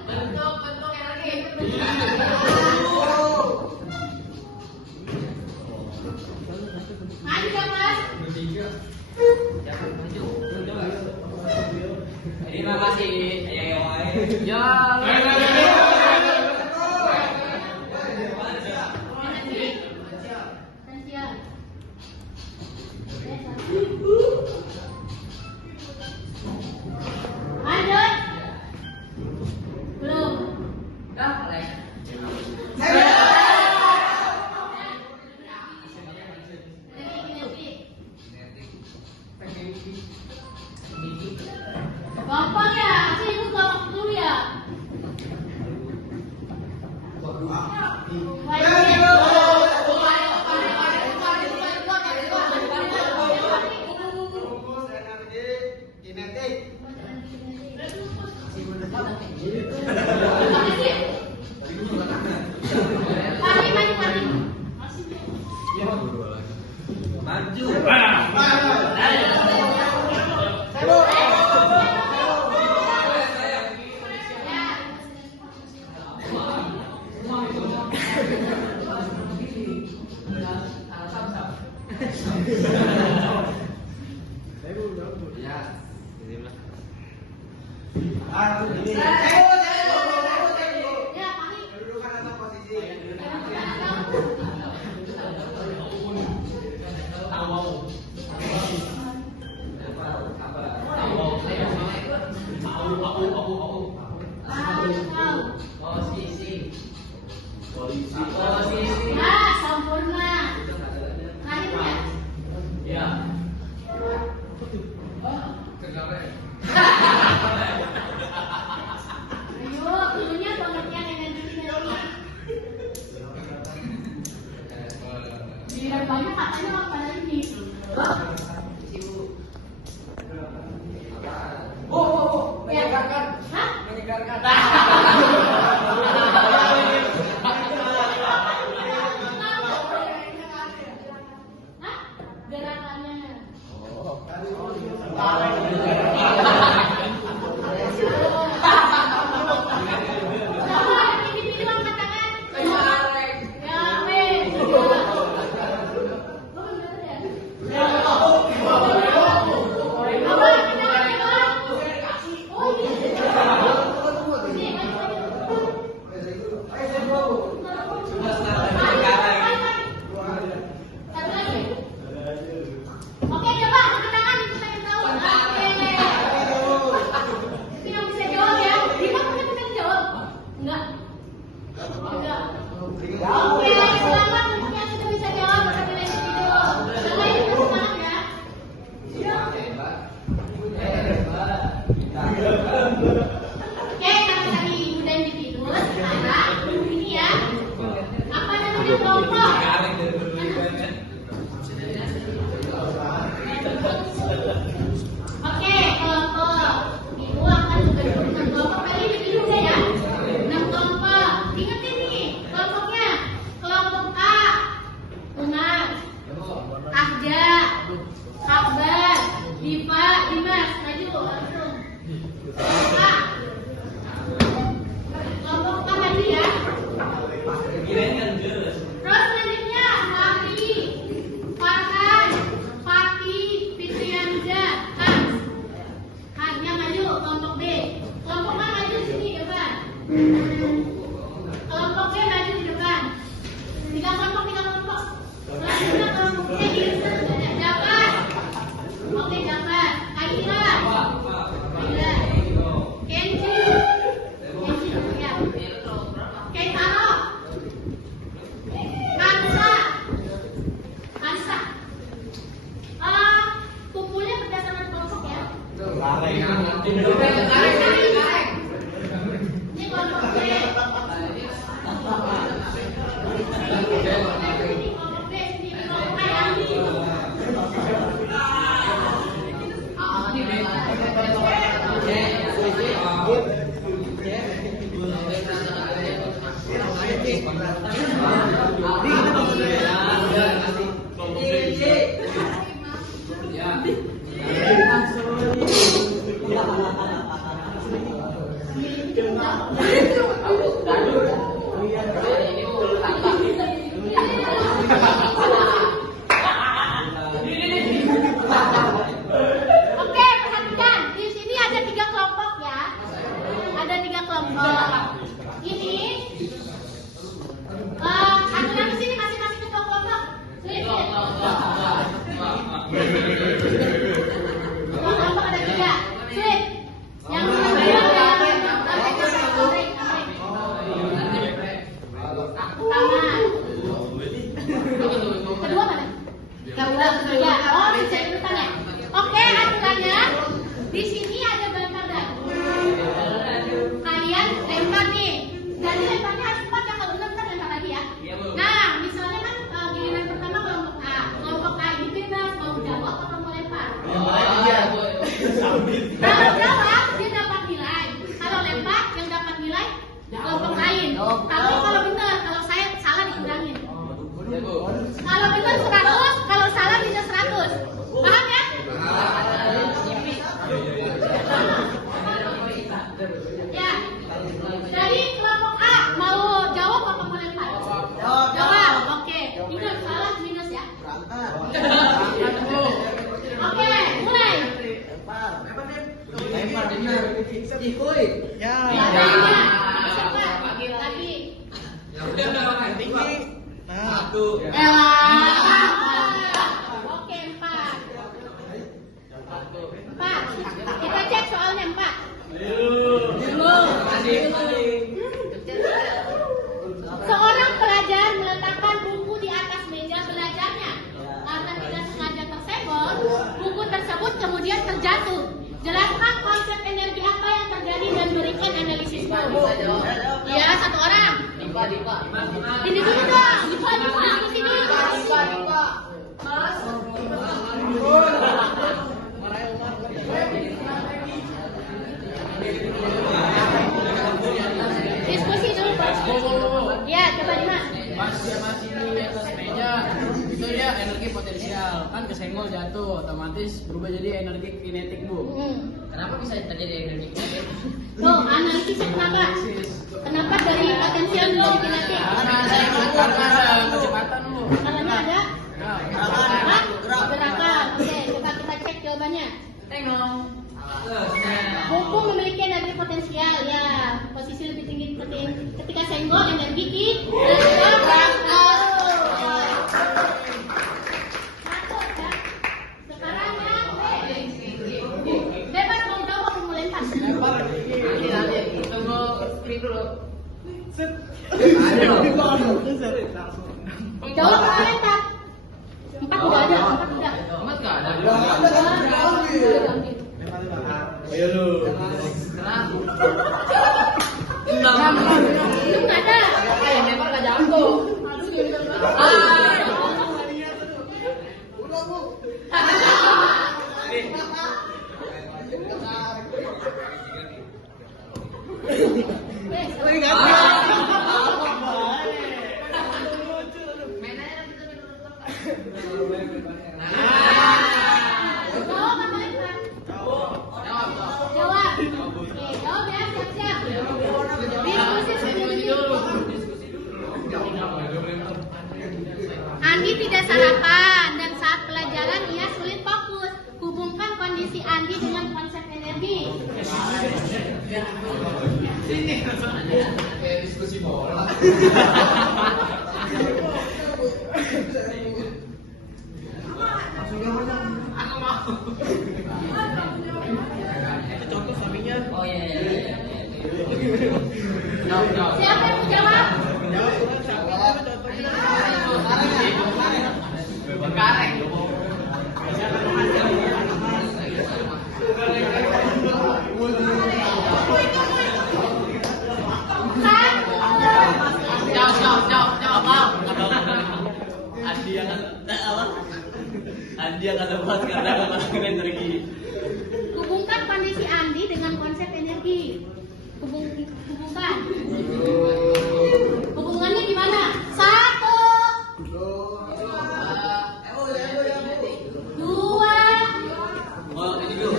Saya bentuk energi. Maju ya, Mas. Terima kasih. Ya. Energi. Potensial. Lanjut. Belum. Udah, mulai. Gampang ya, sih ibu gampang dulu ya. Maju. Ya, Pani. Kedudukan atau posisi? Posisi. Ya, sempurna. Terakhirnya. Ya. Giliran banyak katanya pada ini. Menyegarkan. Hah? Menyegarkan. Hah? Gerakannya. Coba dipilih angkat tangan. Ya, weh. Lo bener ya? Apa? Angkat tangan, coba. Oh, iya. Satu lagi. Oke, coba angkat tangan, itu saya tahu. Oke. Ini yang bisa jawab ya. Diva punya bisa jawab? Enggak. Enggak. Oke, selamat untuk yang sudah bisa jawab pakai nilai video. Jangan itu semangat ya. Oke, kami tadi ibu dan individu. Sekarang ini ya. Apa namanya kelompok? Oke, kelompok. Ibu akan membentuk 6 kelompok. Tadi begini udah ya. 6 kelompok. Ingetin nih kelompoknya. Kelompok A, Unas, Ahja, Akbar, Diva, Dimas. Maju langsung. Kelompok A. Kelompok A tadi ya. Terus selanjutnya Hari, Farhan, Fatih, Fitrianza, hanya maju kelompok B. Kelompok A maju di sini depan. Kelompok B maju di depan. 3 kelompok. Selanjutnya kelompok B di depan. Dapat. Oke, dapat. Aira. Kenji. Ya. Keitaro. Hansa. Kumpulnya berdasarkan kelompok ya. Ini kelompok B. Ini kelompok B, ini kelompok A. Oke, perhatikan. Di sini ada 3 kelompok ya. Ada 3 kelompok. Ini aturan di sini masing-masing ketua kelompok. Lihat. Ketua kelompok ada 3. Lihat. Yang pertama kedua mana? Kedua. Oh, dicek urutannya. Oke, aturannya di sini ada bantar dagu. Kalian lempar nih. Jadi lemparnya harus 4 ya, kalau 6 kan lempar lagi ya. Nah, misalnya kan giliran pertama kelompok A. Kelompok A ini bebas mau jawab atau mau lempar. Kalau jawab dia dapat nilai. Kalau lempar yang dapat nilai kelompok lain. Tapi kalau benar, kalau saya salah dikurangin. Kalau benar 100, kalau salah minus 100. Paham ya? Ya. Dari kelompok A mau jawab apa mau lempar? Jawab. Oke. Ingat salah minus ya. Oke, mulai. Lempar benar. Ikuy. Ya. Lagi. Tinggi. Nah. Oke, 4. Kita cek soalnya 4. Seorang pelajar meletakkan buku di atas meja belajarnya. Karena tidak sengaja tersenggol, buku tersebut kemudian terjatuh. Jelaskan konsep energi apa yang terjadi dan berikan analisis. Ya, 1 orang. Diva. Ini dulu dong. Diva di sini. Itu dia energi potensial, kan kesenggol jatuh, otomatis berubah jadi energi kinetik, Bu. Kenapa bisa terjadi energi kinetik? Tuh, analisisnya kenapa? Kenapa dari potensial ke kinetik? Karena ada kecepatan, Bu. Karena ada gerakan. Oke, coba kita cek jawabannya. Tengok. Buku memiliki energi potensial, ya. Posisi lebih tinggi ketika senggol energi kinetik. Sekarang yang B. Bebas mau jawab atau mau lempar? Nanti tunggu screen dulu. Jawab atau lempar? 4 udah ada, 4 udah. Amat nggak ada. Ayo lu. Sekarang. 6. Nggak ada. Yang lempar nggak jatuh. Jawab apa lempar? Jawab. Oke, jawab ya, siap-siap. Diskusi sebelum Andi tidak sarapan dan saat pelajaran ia sulit fokus. Hubungkan kondisi Andi dengan konsep energi. Diskusi bola. Oh iya. Siapa yang mau jawab? Kareng. Andi akan lepas karena kekurangan energi. Hubungkan kondisi Andi dengan konsep energi. Hubungkan. Hubungannya gimana? 1, 2, Oh, ini dulu.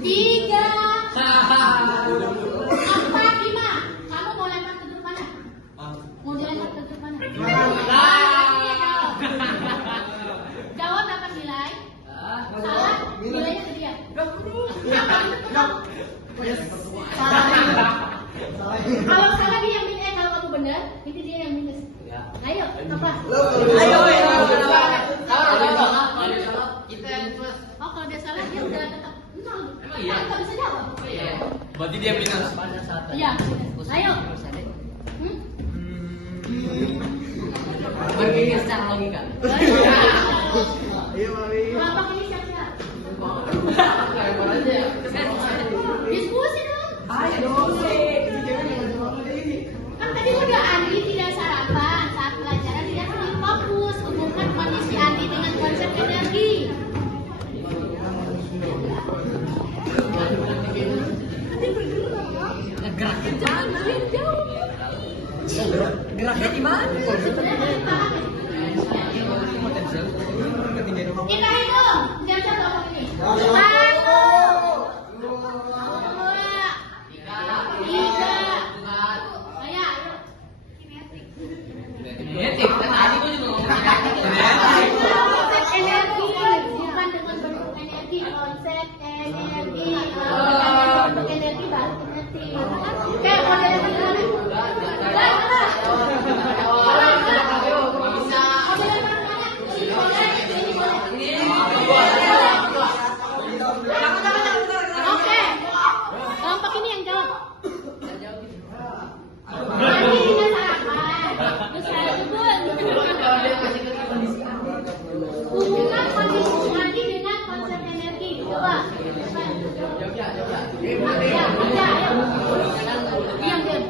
3, 4, 5. Kamu mau lempar ke grup mana? Mau dilempar ke grup mana? Jawab dapat nilai. Salah, nilainya ke dia. Kalau salah dia yang minus, kalau kamu benar, itu dia yang minus. Ayo, apa? Kita yang plus. Oh, kalau dia salah dia udah tetap nol. Emang iya? Nggak bisa jawab. Berarti dia minus. Iya. Ayo. Berpikir secara logika. Kelompok ini siap-siap. Diskusi dong. Kan tadi udah Andi tidak sarapan saat pelajaran tidak sulit fokus. Hubungkan kondisi Andi dengan konsep energi. Geraknya di mana? Kita hitung. Siap-siap kelompok ini. 1, 2, 3. Ayo. Kinetik. Tadi gua juga ngomong kinetik. Konsep energi bukan dengan bentuk energi, konsep energi. Bentuk energi baru kinetik. Oke, model yang mana? Oke, kelompok ini yang jawab. Nanti kita sarapan. Terus saya sebut. Hubungan kondisi Andi dengan konsep energi. Coba. Ya, diam.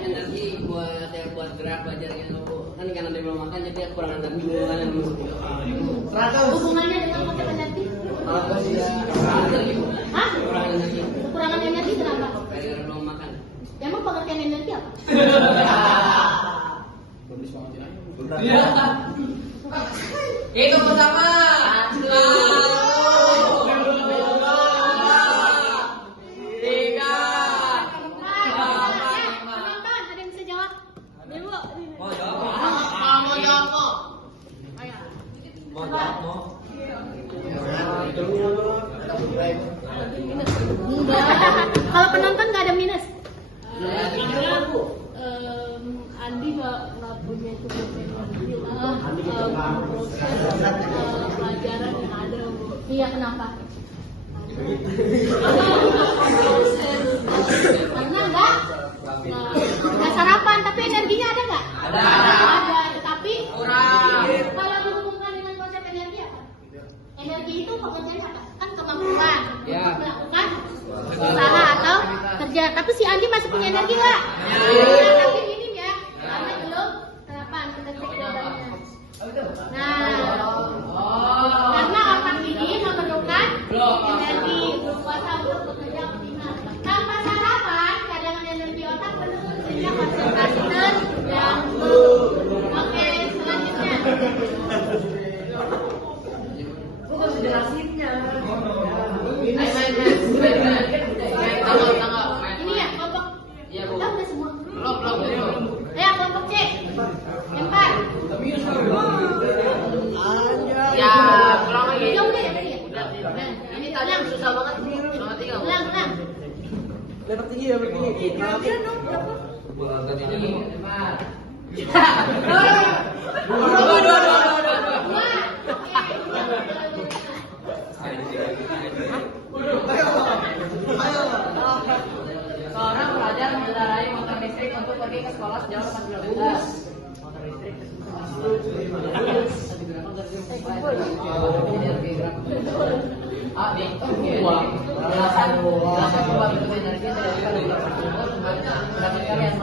Energi buat gerak belajar gitu. Kan karena dia belum makan jadi kurang energi dulu kan. Hubungannya dengan konsep energi? Apa sih? Hah? Kurang energi. Kekurangan energi kenapa? Karena belum makan. Emang pengertian energi apa? Bagus banget ya. Iya. Hitung bersama. 1, 2, 3. Penonton, ada yang bisa jawab? Dulu. Mau jawab? Mau jawab kok. Ayo. Mau jawab mau? Enggak. Kalau penonton nggak ada minus. Andi nggak punya cukup energi lah. Pelajaran yang ada, Bu. Iya, kenapa? Karena nggak sarapan, tapi energinya ada nggak? Ada. Ada, tetapi Kurang. kalau dihubungkan dengan konsep energi apa? Energi itu pengertiannya apa? Kan kemampuan Ya. untuk melakukan usaha atau kerja. Tapi si Andi masih punya energi nggak? Ya. Tapi minim ya, karena belum sarapan. Kita cek jawabannya. Nah, karena otak ini memerlukan energi berkuasa untuk bekerja optimal. Tanpa sarapan, cadangan energi otak menurun sehingga konsentrasi terganggu. Oke, selanjutnya. Ini ya kelompok. Iya, Bu. Tahu nggak semua? Belum. Ya kelompok C. Empat. Ya, pulang lagi. Ya udah ya tadi ya. Nah, ini tadi yang susah banget. Sama 3. Ulang. Lebar tinggi ya, lebar tinggi. Kira-kira dong berapa? Bukan tadinya. Dua. Dua. Seorang pelajar mengendarai motor listrik untuk pergi ke sekolah sejauh 8 km. Motor listrik Jelasan bahwa bentuk energi tidak bisa diukur berapa kali yang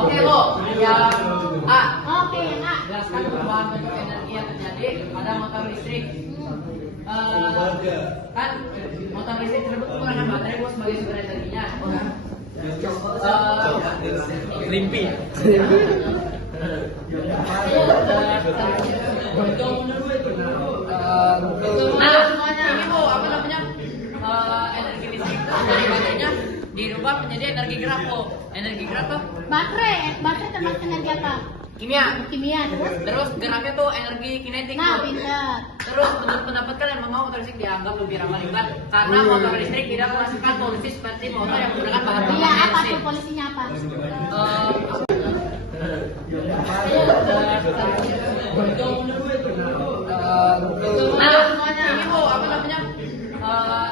Oke, Bu. Yang A. Oke, yang A. Jelaskan perubahan bentuk energi yang terjadi pada motor listrik. Kan motor listrik tersebut menggunakan baterai Bu sebagai sumber energinya. Rimpi. Nah, ini Bu, apa namanya? Energi listrik itu dari baterainya dirubah menjadi energi gerak Bu. Energi gerak tuh Baterai termasuk energi apa? kimia. Kimia terus. Terus geraknya tuh energi kinetik Nah, Bu. pintar. Terus menurut pendapat kalian mengapa motor listrik dianggap lebih ramah lingkungan? Karena motor listrik tidak menghasilkan polusi seperti motor yang menggunakan bahan bakar Iya, apa bensin. tuh polisinya apa? Nah, ini Bu, apa namanya?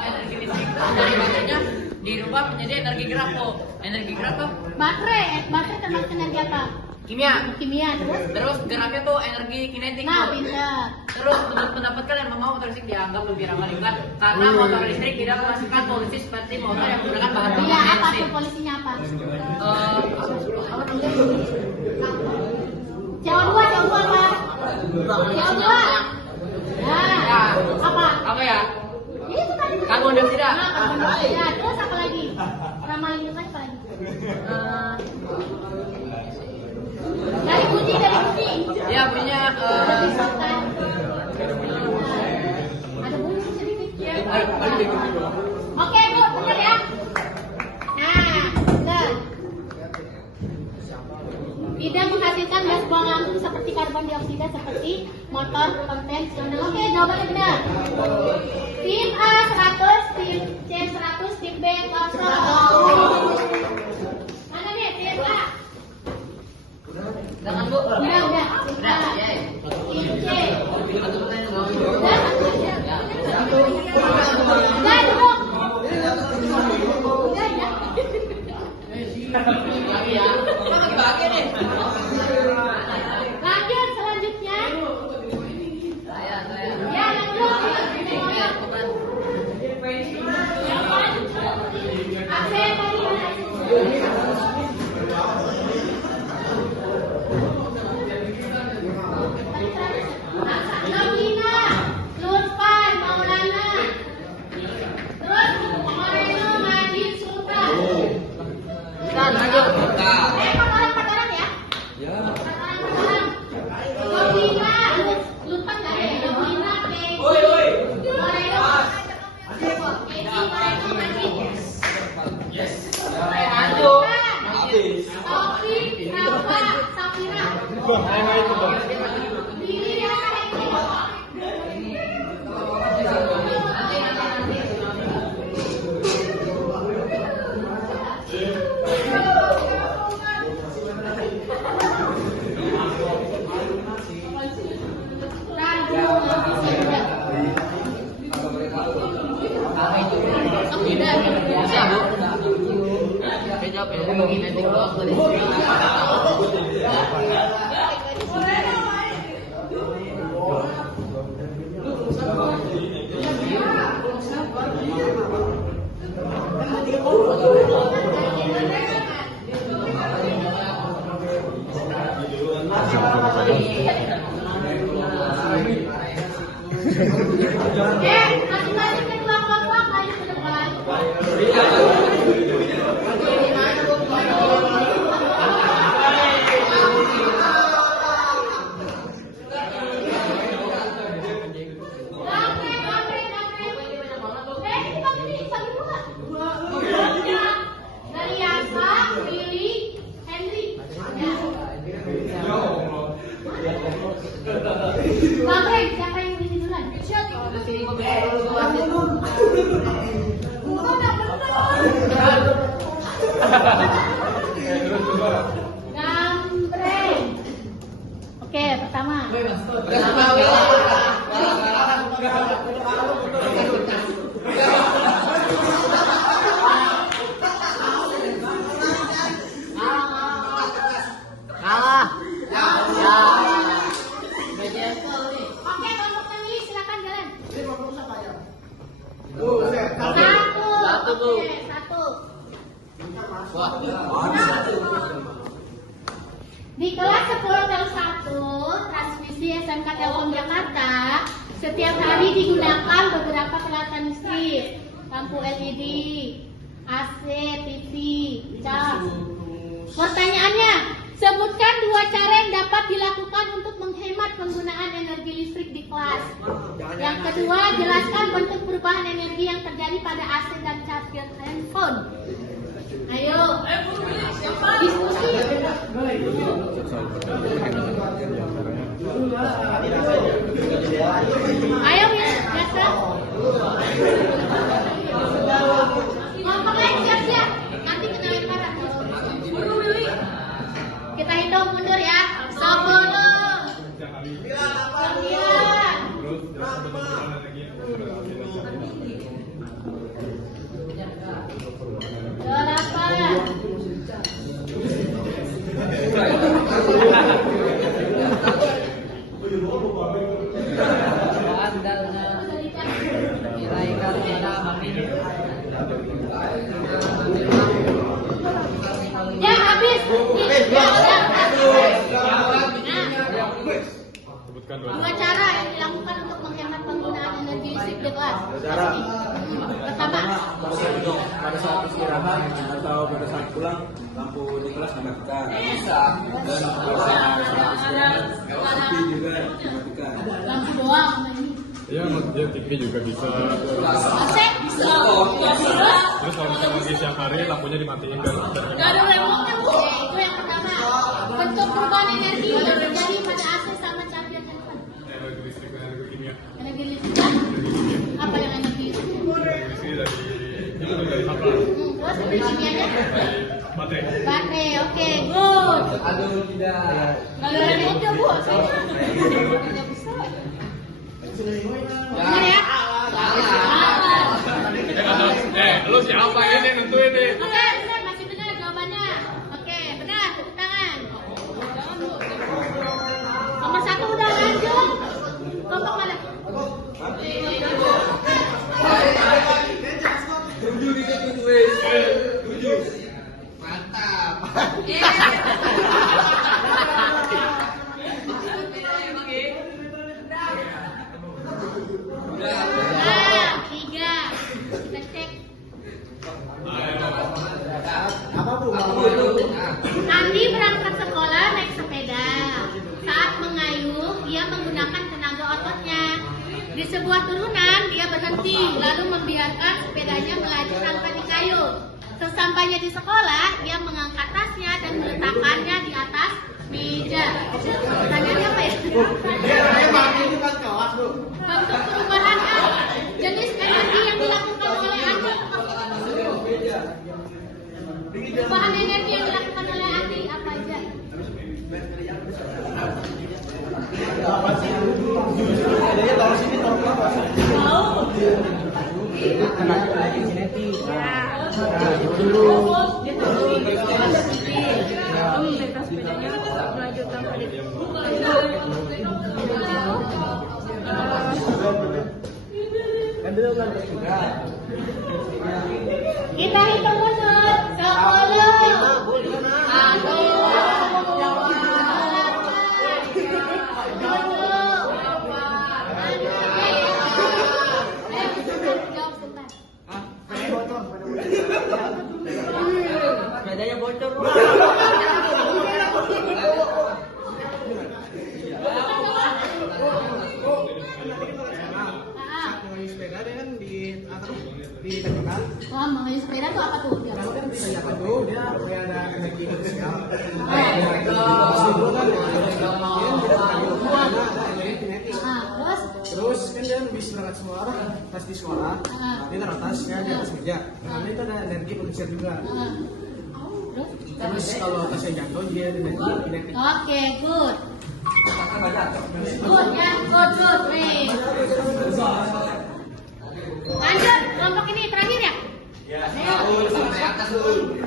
Energi listrik itu dari baterainya dirubah menjadi energi gerak Bu. Energi gerak tuh Baterai termasuk energi apa? kimia. Kimia terus. Terus geraknya tuh energi kinetik Nah, Bu. pintar. Terus menurut pendapat kalian mengapa motor listrik dianggap lebih ramah lingkungan? Karena motor listrik tidak menghasilkan polusi seperti motor yang menggunakan bahan Iya, bakar apa bensin. tuh polisinya apa? Apa namanya? CO2 apa? CO2. Nah, apa? Apa ya? Itu tadi. Karbon dioksida. Nah, karbon dioksida. Terus apa lagi? Ramah lingkungan apa lagi? Dari bunyi. Ya bunyinya Ada pisau kan? Ada bunyi sedikit. Oke, Bu, benar ya? Nah, benar. Tidak menghasilkan gas buang langsung seperti karbon dioksida seperti motor konvensional. Oke, jawabannya benar. Tim A 100, tim C 100, tim B 0. Mana nih tim A? Jangan Bu. Udah. Udah. Ya. Tim C. Satu pertanyaan doang. Udah. Ya. Udah, duduk. Udah ya. Lagi ya. Kita bagi-bagi nih. Lanjut selanjutnya. Saya. Ya, lanjut. Aksen tadi mana? Nabila, Lutfan, Maulana, terus Moreno, Majid, Sultan. Lanjut. Empat orang ya? Diri yang Bisa, Bu. Saya jawab ya, nanti doang tadi. masing-masing kedua kelompok maju ke depan. Dari Yasa, Willy, Henry. Bang, siapa yang di sini duluan? Gambreng. Oke, pertama. Kalah. Oke, kelompok tengah silakan jalan. Satu, Bu. Oke, satu. Di kelas 10-1 transmisi SMK Telkom Jakarta setiap hari digunakan beberapa peralatan listrik, lampu LED, AC, TV, cas. Pertanyaannya, sebutkan 2 cara yang dapat dilakukan untuk menghemat penggunaan energi listrik di kelas. Yang kedua, jelaskan bentuk perubahan energi yang terjadi pada AC dan charger handphone. Ayo, diskusi. Ayo ya, biasa. Ngomong lain siap-siap. Nanti kita lemparan. Kita hitung mundur ya. 10, 9, 8. Ya habis. Sebutkan 2 Dua cara yang dilakukan untuk menghemat penggunaan energi listrik di kelas. Pertama, pada saat istirahat atau pada saat pulang lampu di kelas dimatikan. Dan pada saat istirahat TV juga dimatikan. lampu doang. Ya, maksudnya TV juga bisa. AC bisa. Terus kalau misalnya lagi siang hari, lampunya dimatiin kan? Gak ada remote-nya, Bu. Itu yang pertama. Bentuk perubahan energi yang terjadi pada AC sama charger handphone. Energi listrik dan energi kimia. Energi listrik. Apa yang energi listrik? Energi listrik dari apa? Terus energi kimianya? Dari baterai. Baterai. Oke, good. Aduh, tidak. Gak ada remote-nya, Bu. Nggak bisa. Benar ya? Lu siapa ini nentuin nih? Oke, benar, masih benar jawabannya. Oke, benar, tepuk tangan. Nomor 1 udah lanjut. Kelompok mana? Nah, 3. Kita cek. Andi berangkat sekolah naik sepeda. Saat mengayuh, dia menggunakan tenaga ototnya. Di sebuah turunan, dia berhenti, lalu membiarkan sepedanya melaju tanpa dikayuh. Sesampainya di sekolah, dia mengangkat tasnya dan meletakkannya di atas meja. Pertanyaannya apa ya? Bentuk perubahan jenis energi yang dilakukan oleh Andi. Perubahan energi yang dilakukan oleh Andi apa aja? Kita hitung mundur 10. Sepedanya bocor. Wah, mengenai sepeda tuh apa tuh? Terus kan dia bisa berangkat semua orang pas di sekolah, dia taruh tasnya di atas meja. Nah, itu ada energi potensial juga. Terus kalau tasnya jatuh dia ada energi kinetik. Oke, good. Good ya, good. Lanjut, kelompok ini terakhir ya? Ya, sampai atas dulu.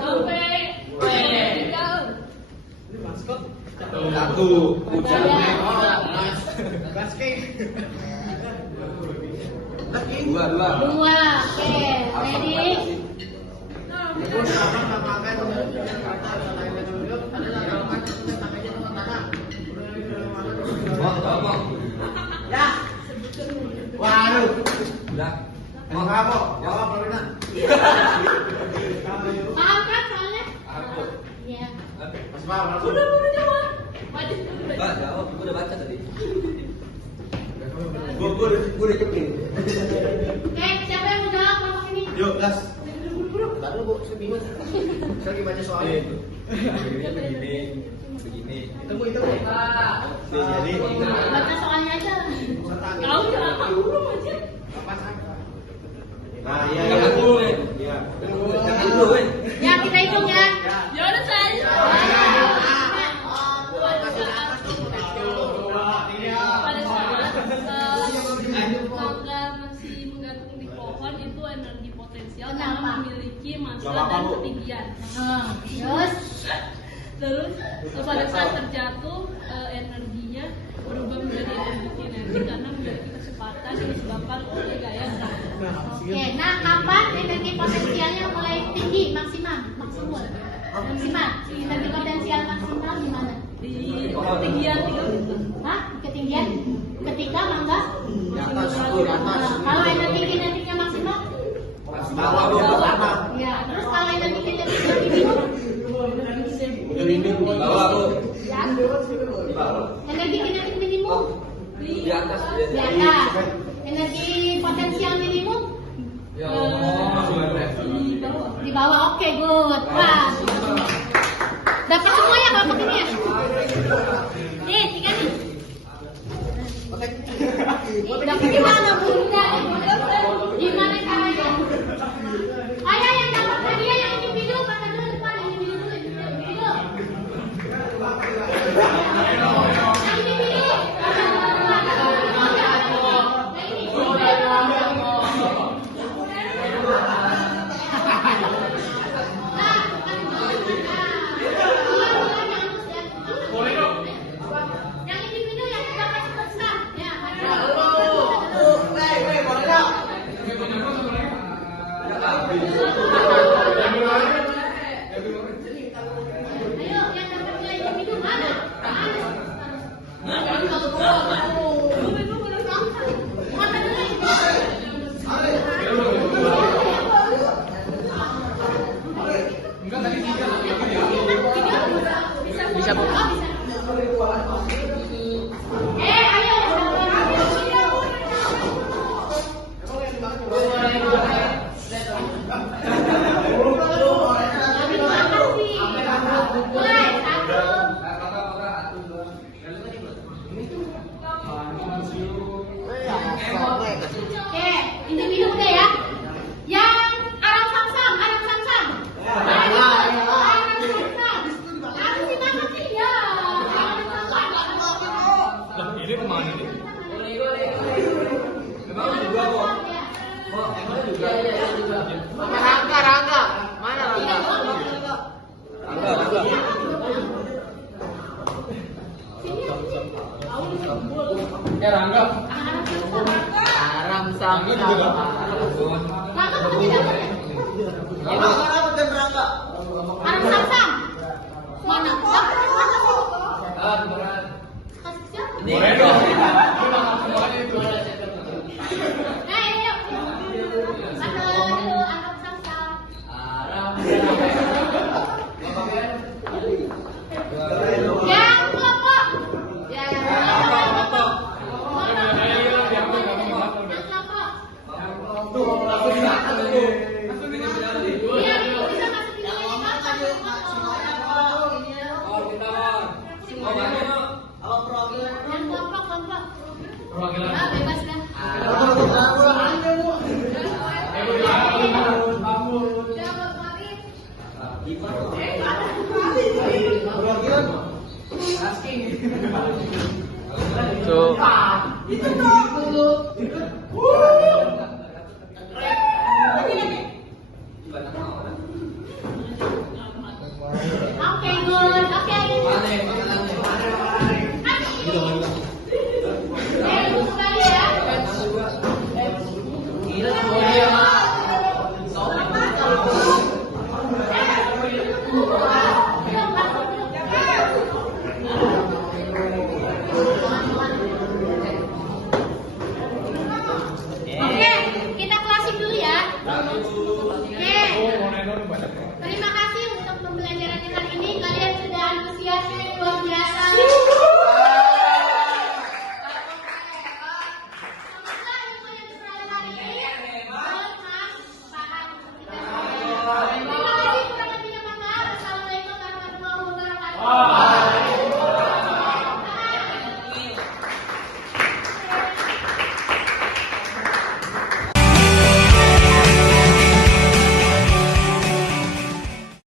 Satu. Dua. Oke, ready? Waduh. Udah. Mau kamu? Jawab Perwina. Paham kan soalnya? Aku. Iya. Mas paham langsung. Udah jawab. Wajib Mbak, jawab. Aku udah baca tadi. Gue udah cepet. Oke, siapa yang mau jawab kelompok ini? Yuk, gas. Baru bu, saya bingung. Saya lagi baca soalnya. Begini. Itu bu. Jadi. Baca soalnya aja. Tahu nggak? Tahu aja. Nah, iya. Jangan dulu, ya. Iya. Jangan dulu, ya. Ya, kita hitung ya. Ya udah saya. Pada saat mangga masih menggantung di pohon itu energi potensial karena Kenapa? memiliki massa dan ketinggian. Terus? Terus pada saat terjatuh energinya berubah menjadi energi kinetik karena memiliki kecepatan yang disebabkan oleh gaya gravitasi. Oke, nah kapan energi potensialnya mulai tinggi, maksimal? Energi potensial maksimal di mana? Di ketinggian 3 meter. Hah? Ketinggian? Ketika mangga? Di atas, di atas. Kalau energi kinetiknya maksimal? Bawah bu, bawah. Ya, terus kalau energi kinetiknya minimum? Bawah, Bu. Ya. Energi kinetik minimum? Di atas. Di atas. Energi potensial minimum? Ya Allah. Di bawah. Oke, good. Wah. Dapat semua ya kelompok ini ya? Nih, 3 nih. Dapat gimana, Bunda? Gimana caranya? Ayo yang dapat hadiah yang individu, kata dulu depan, individu dulu, individu. Yang individu. Yang individu yang dapat besar, ya. Ayo, yang dapatnya individu mana? Mana dulu? Bisa, Bu. Ayo. Oke, individu udah ya. Yang Arab Samsam, Arab Samsam. Harus dimakan nih ya. Nah, ini kemana ini? Memang juga kok. Oh, emangnya juga. Rangga. Mana Rangga? Enggak. Rangga. Aram sama. Rangga bukan dapat ya? Arab Samsam. Mana? Kasih siapa? Moreno. Nah, ini yuk. Dulu Arab Samsam. Yang kelompok. Ya, yang kelompok. Yang kelompok. Iya, itu bisa masuk di dalam ini, Pak. Yang kelompok. Nah, bebas dah. So, Oke, good. Oke. Tunggu sekali ya. Oke, kita closing dulu ya. Oke. Terima kasih untuk pembelajarannya kali ini. Kalian sudah antusias luar biasa. Semoga ilmu yang diperoleh hari ini bermanfaat. Terima kasih kurang lebihnya, mohon maaf. Assalamualaikum warahmatullahi wabarakatuh.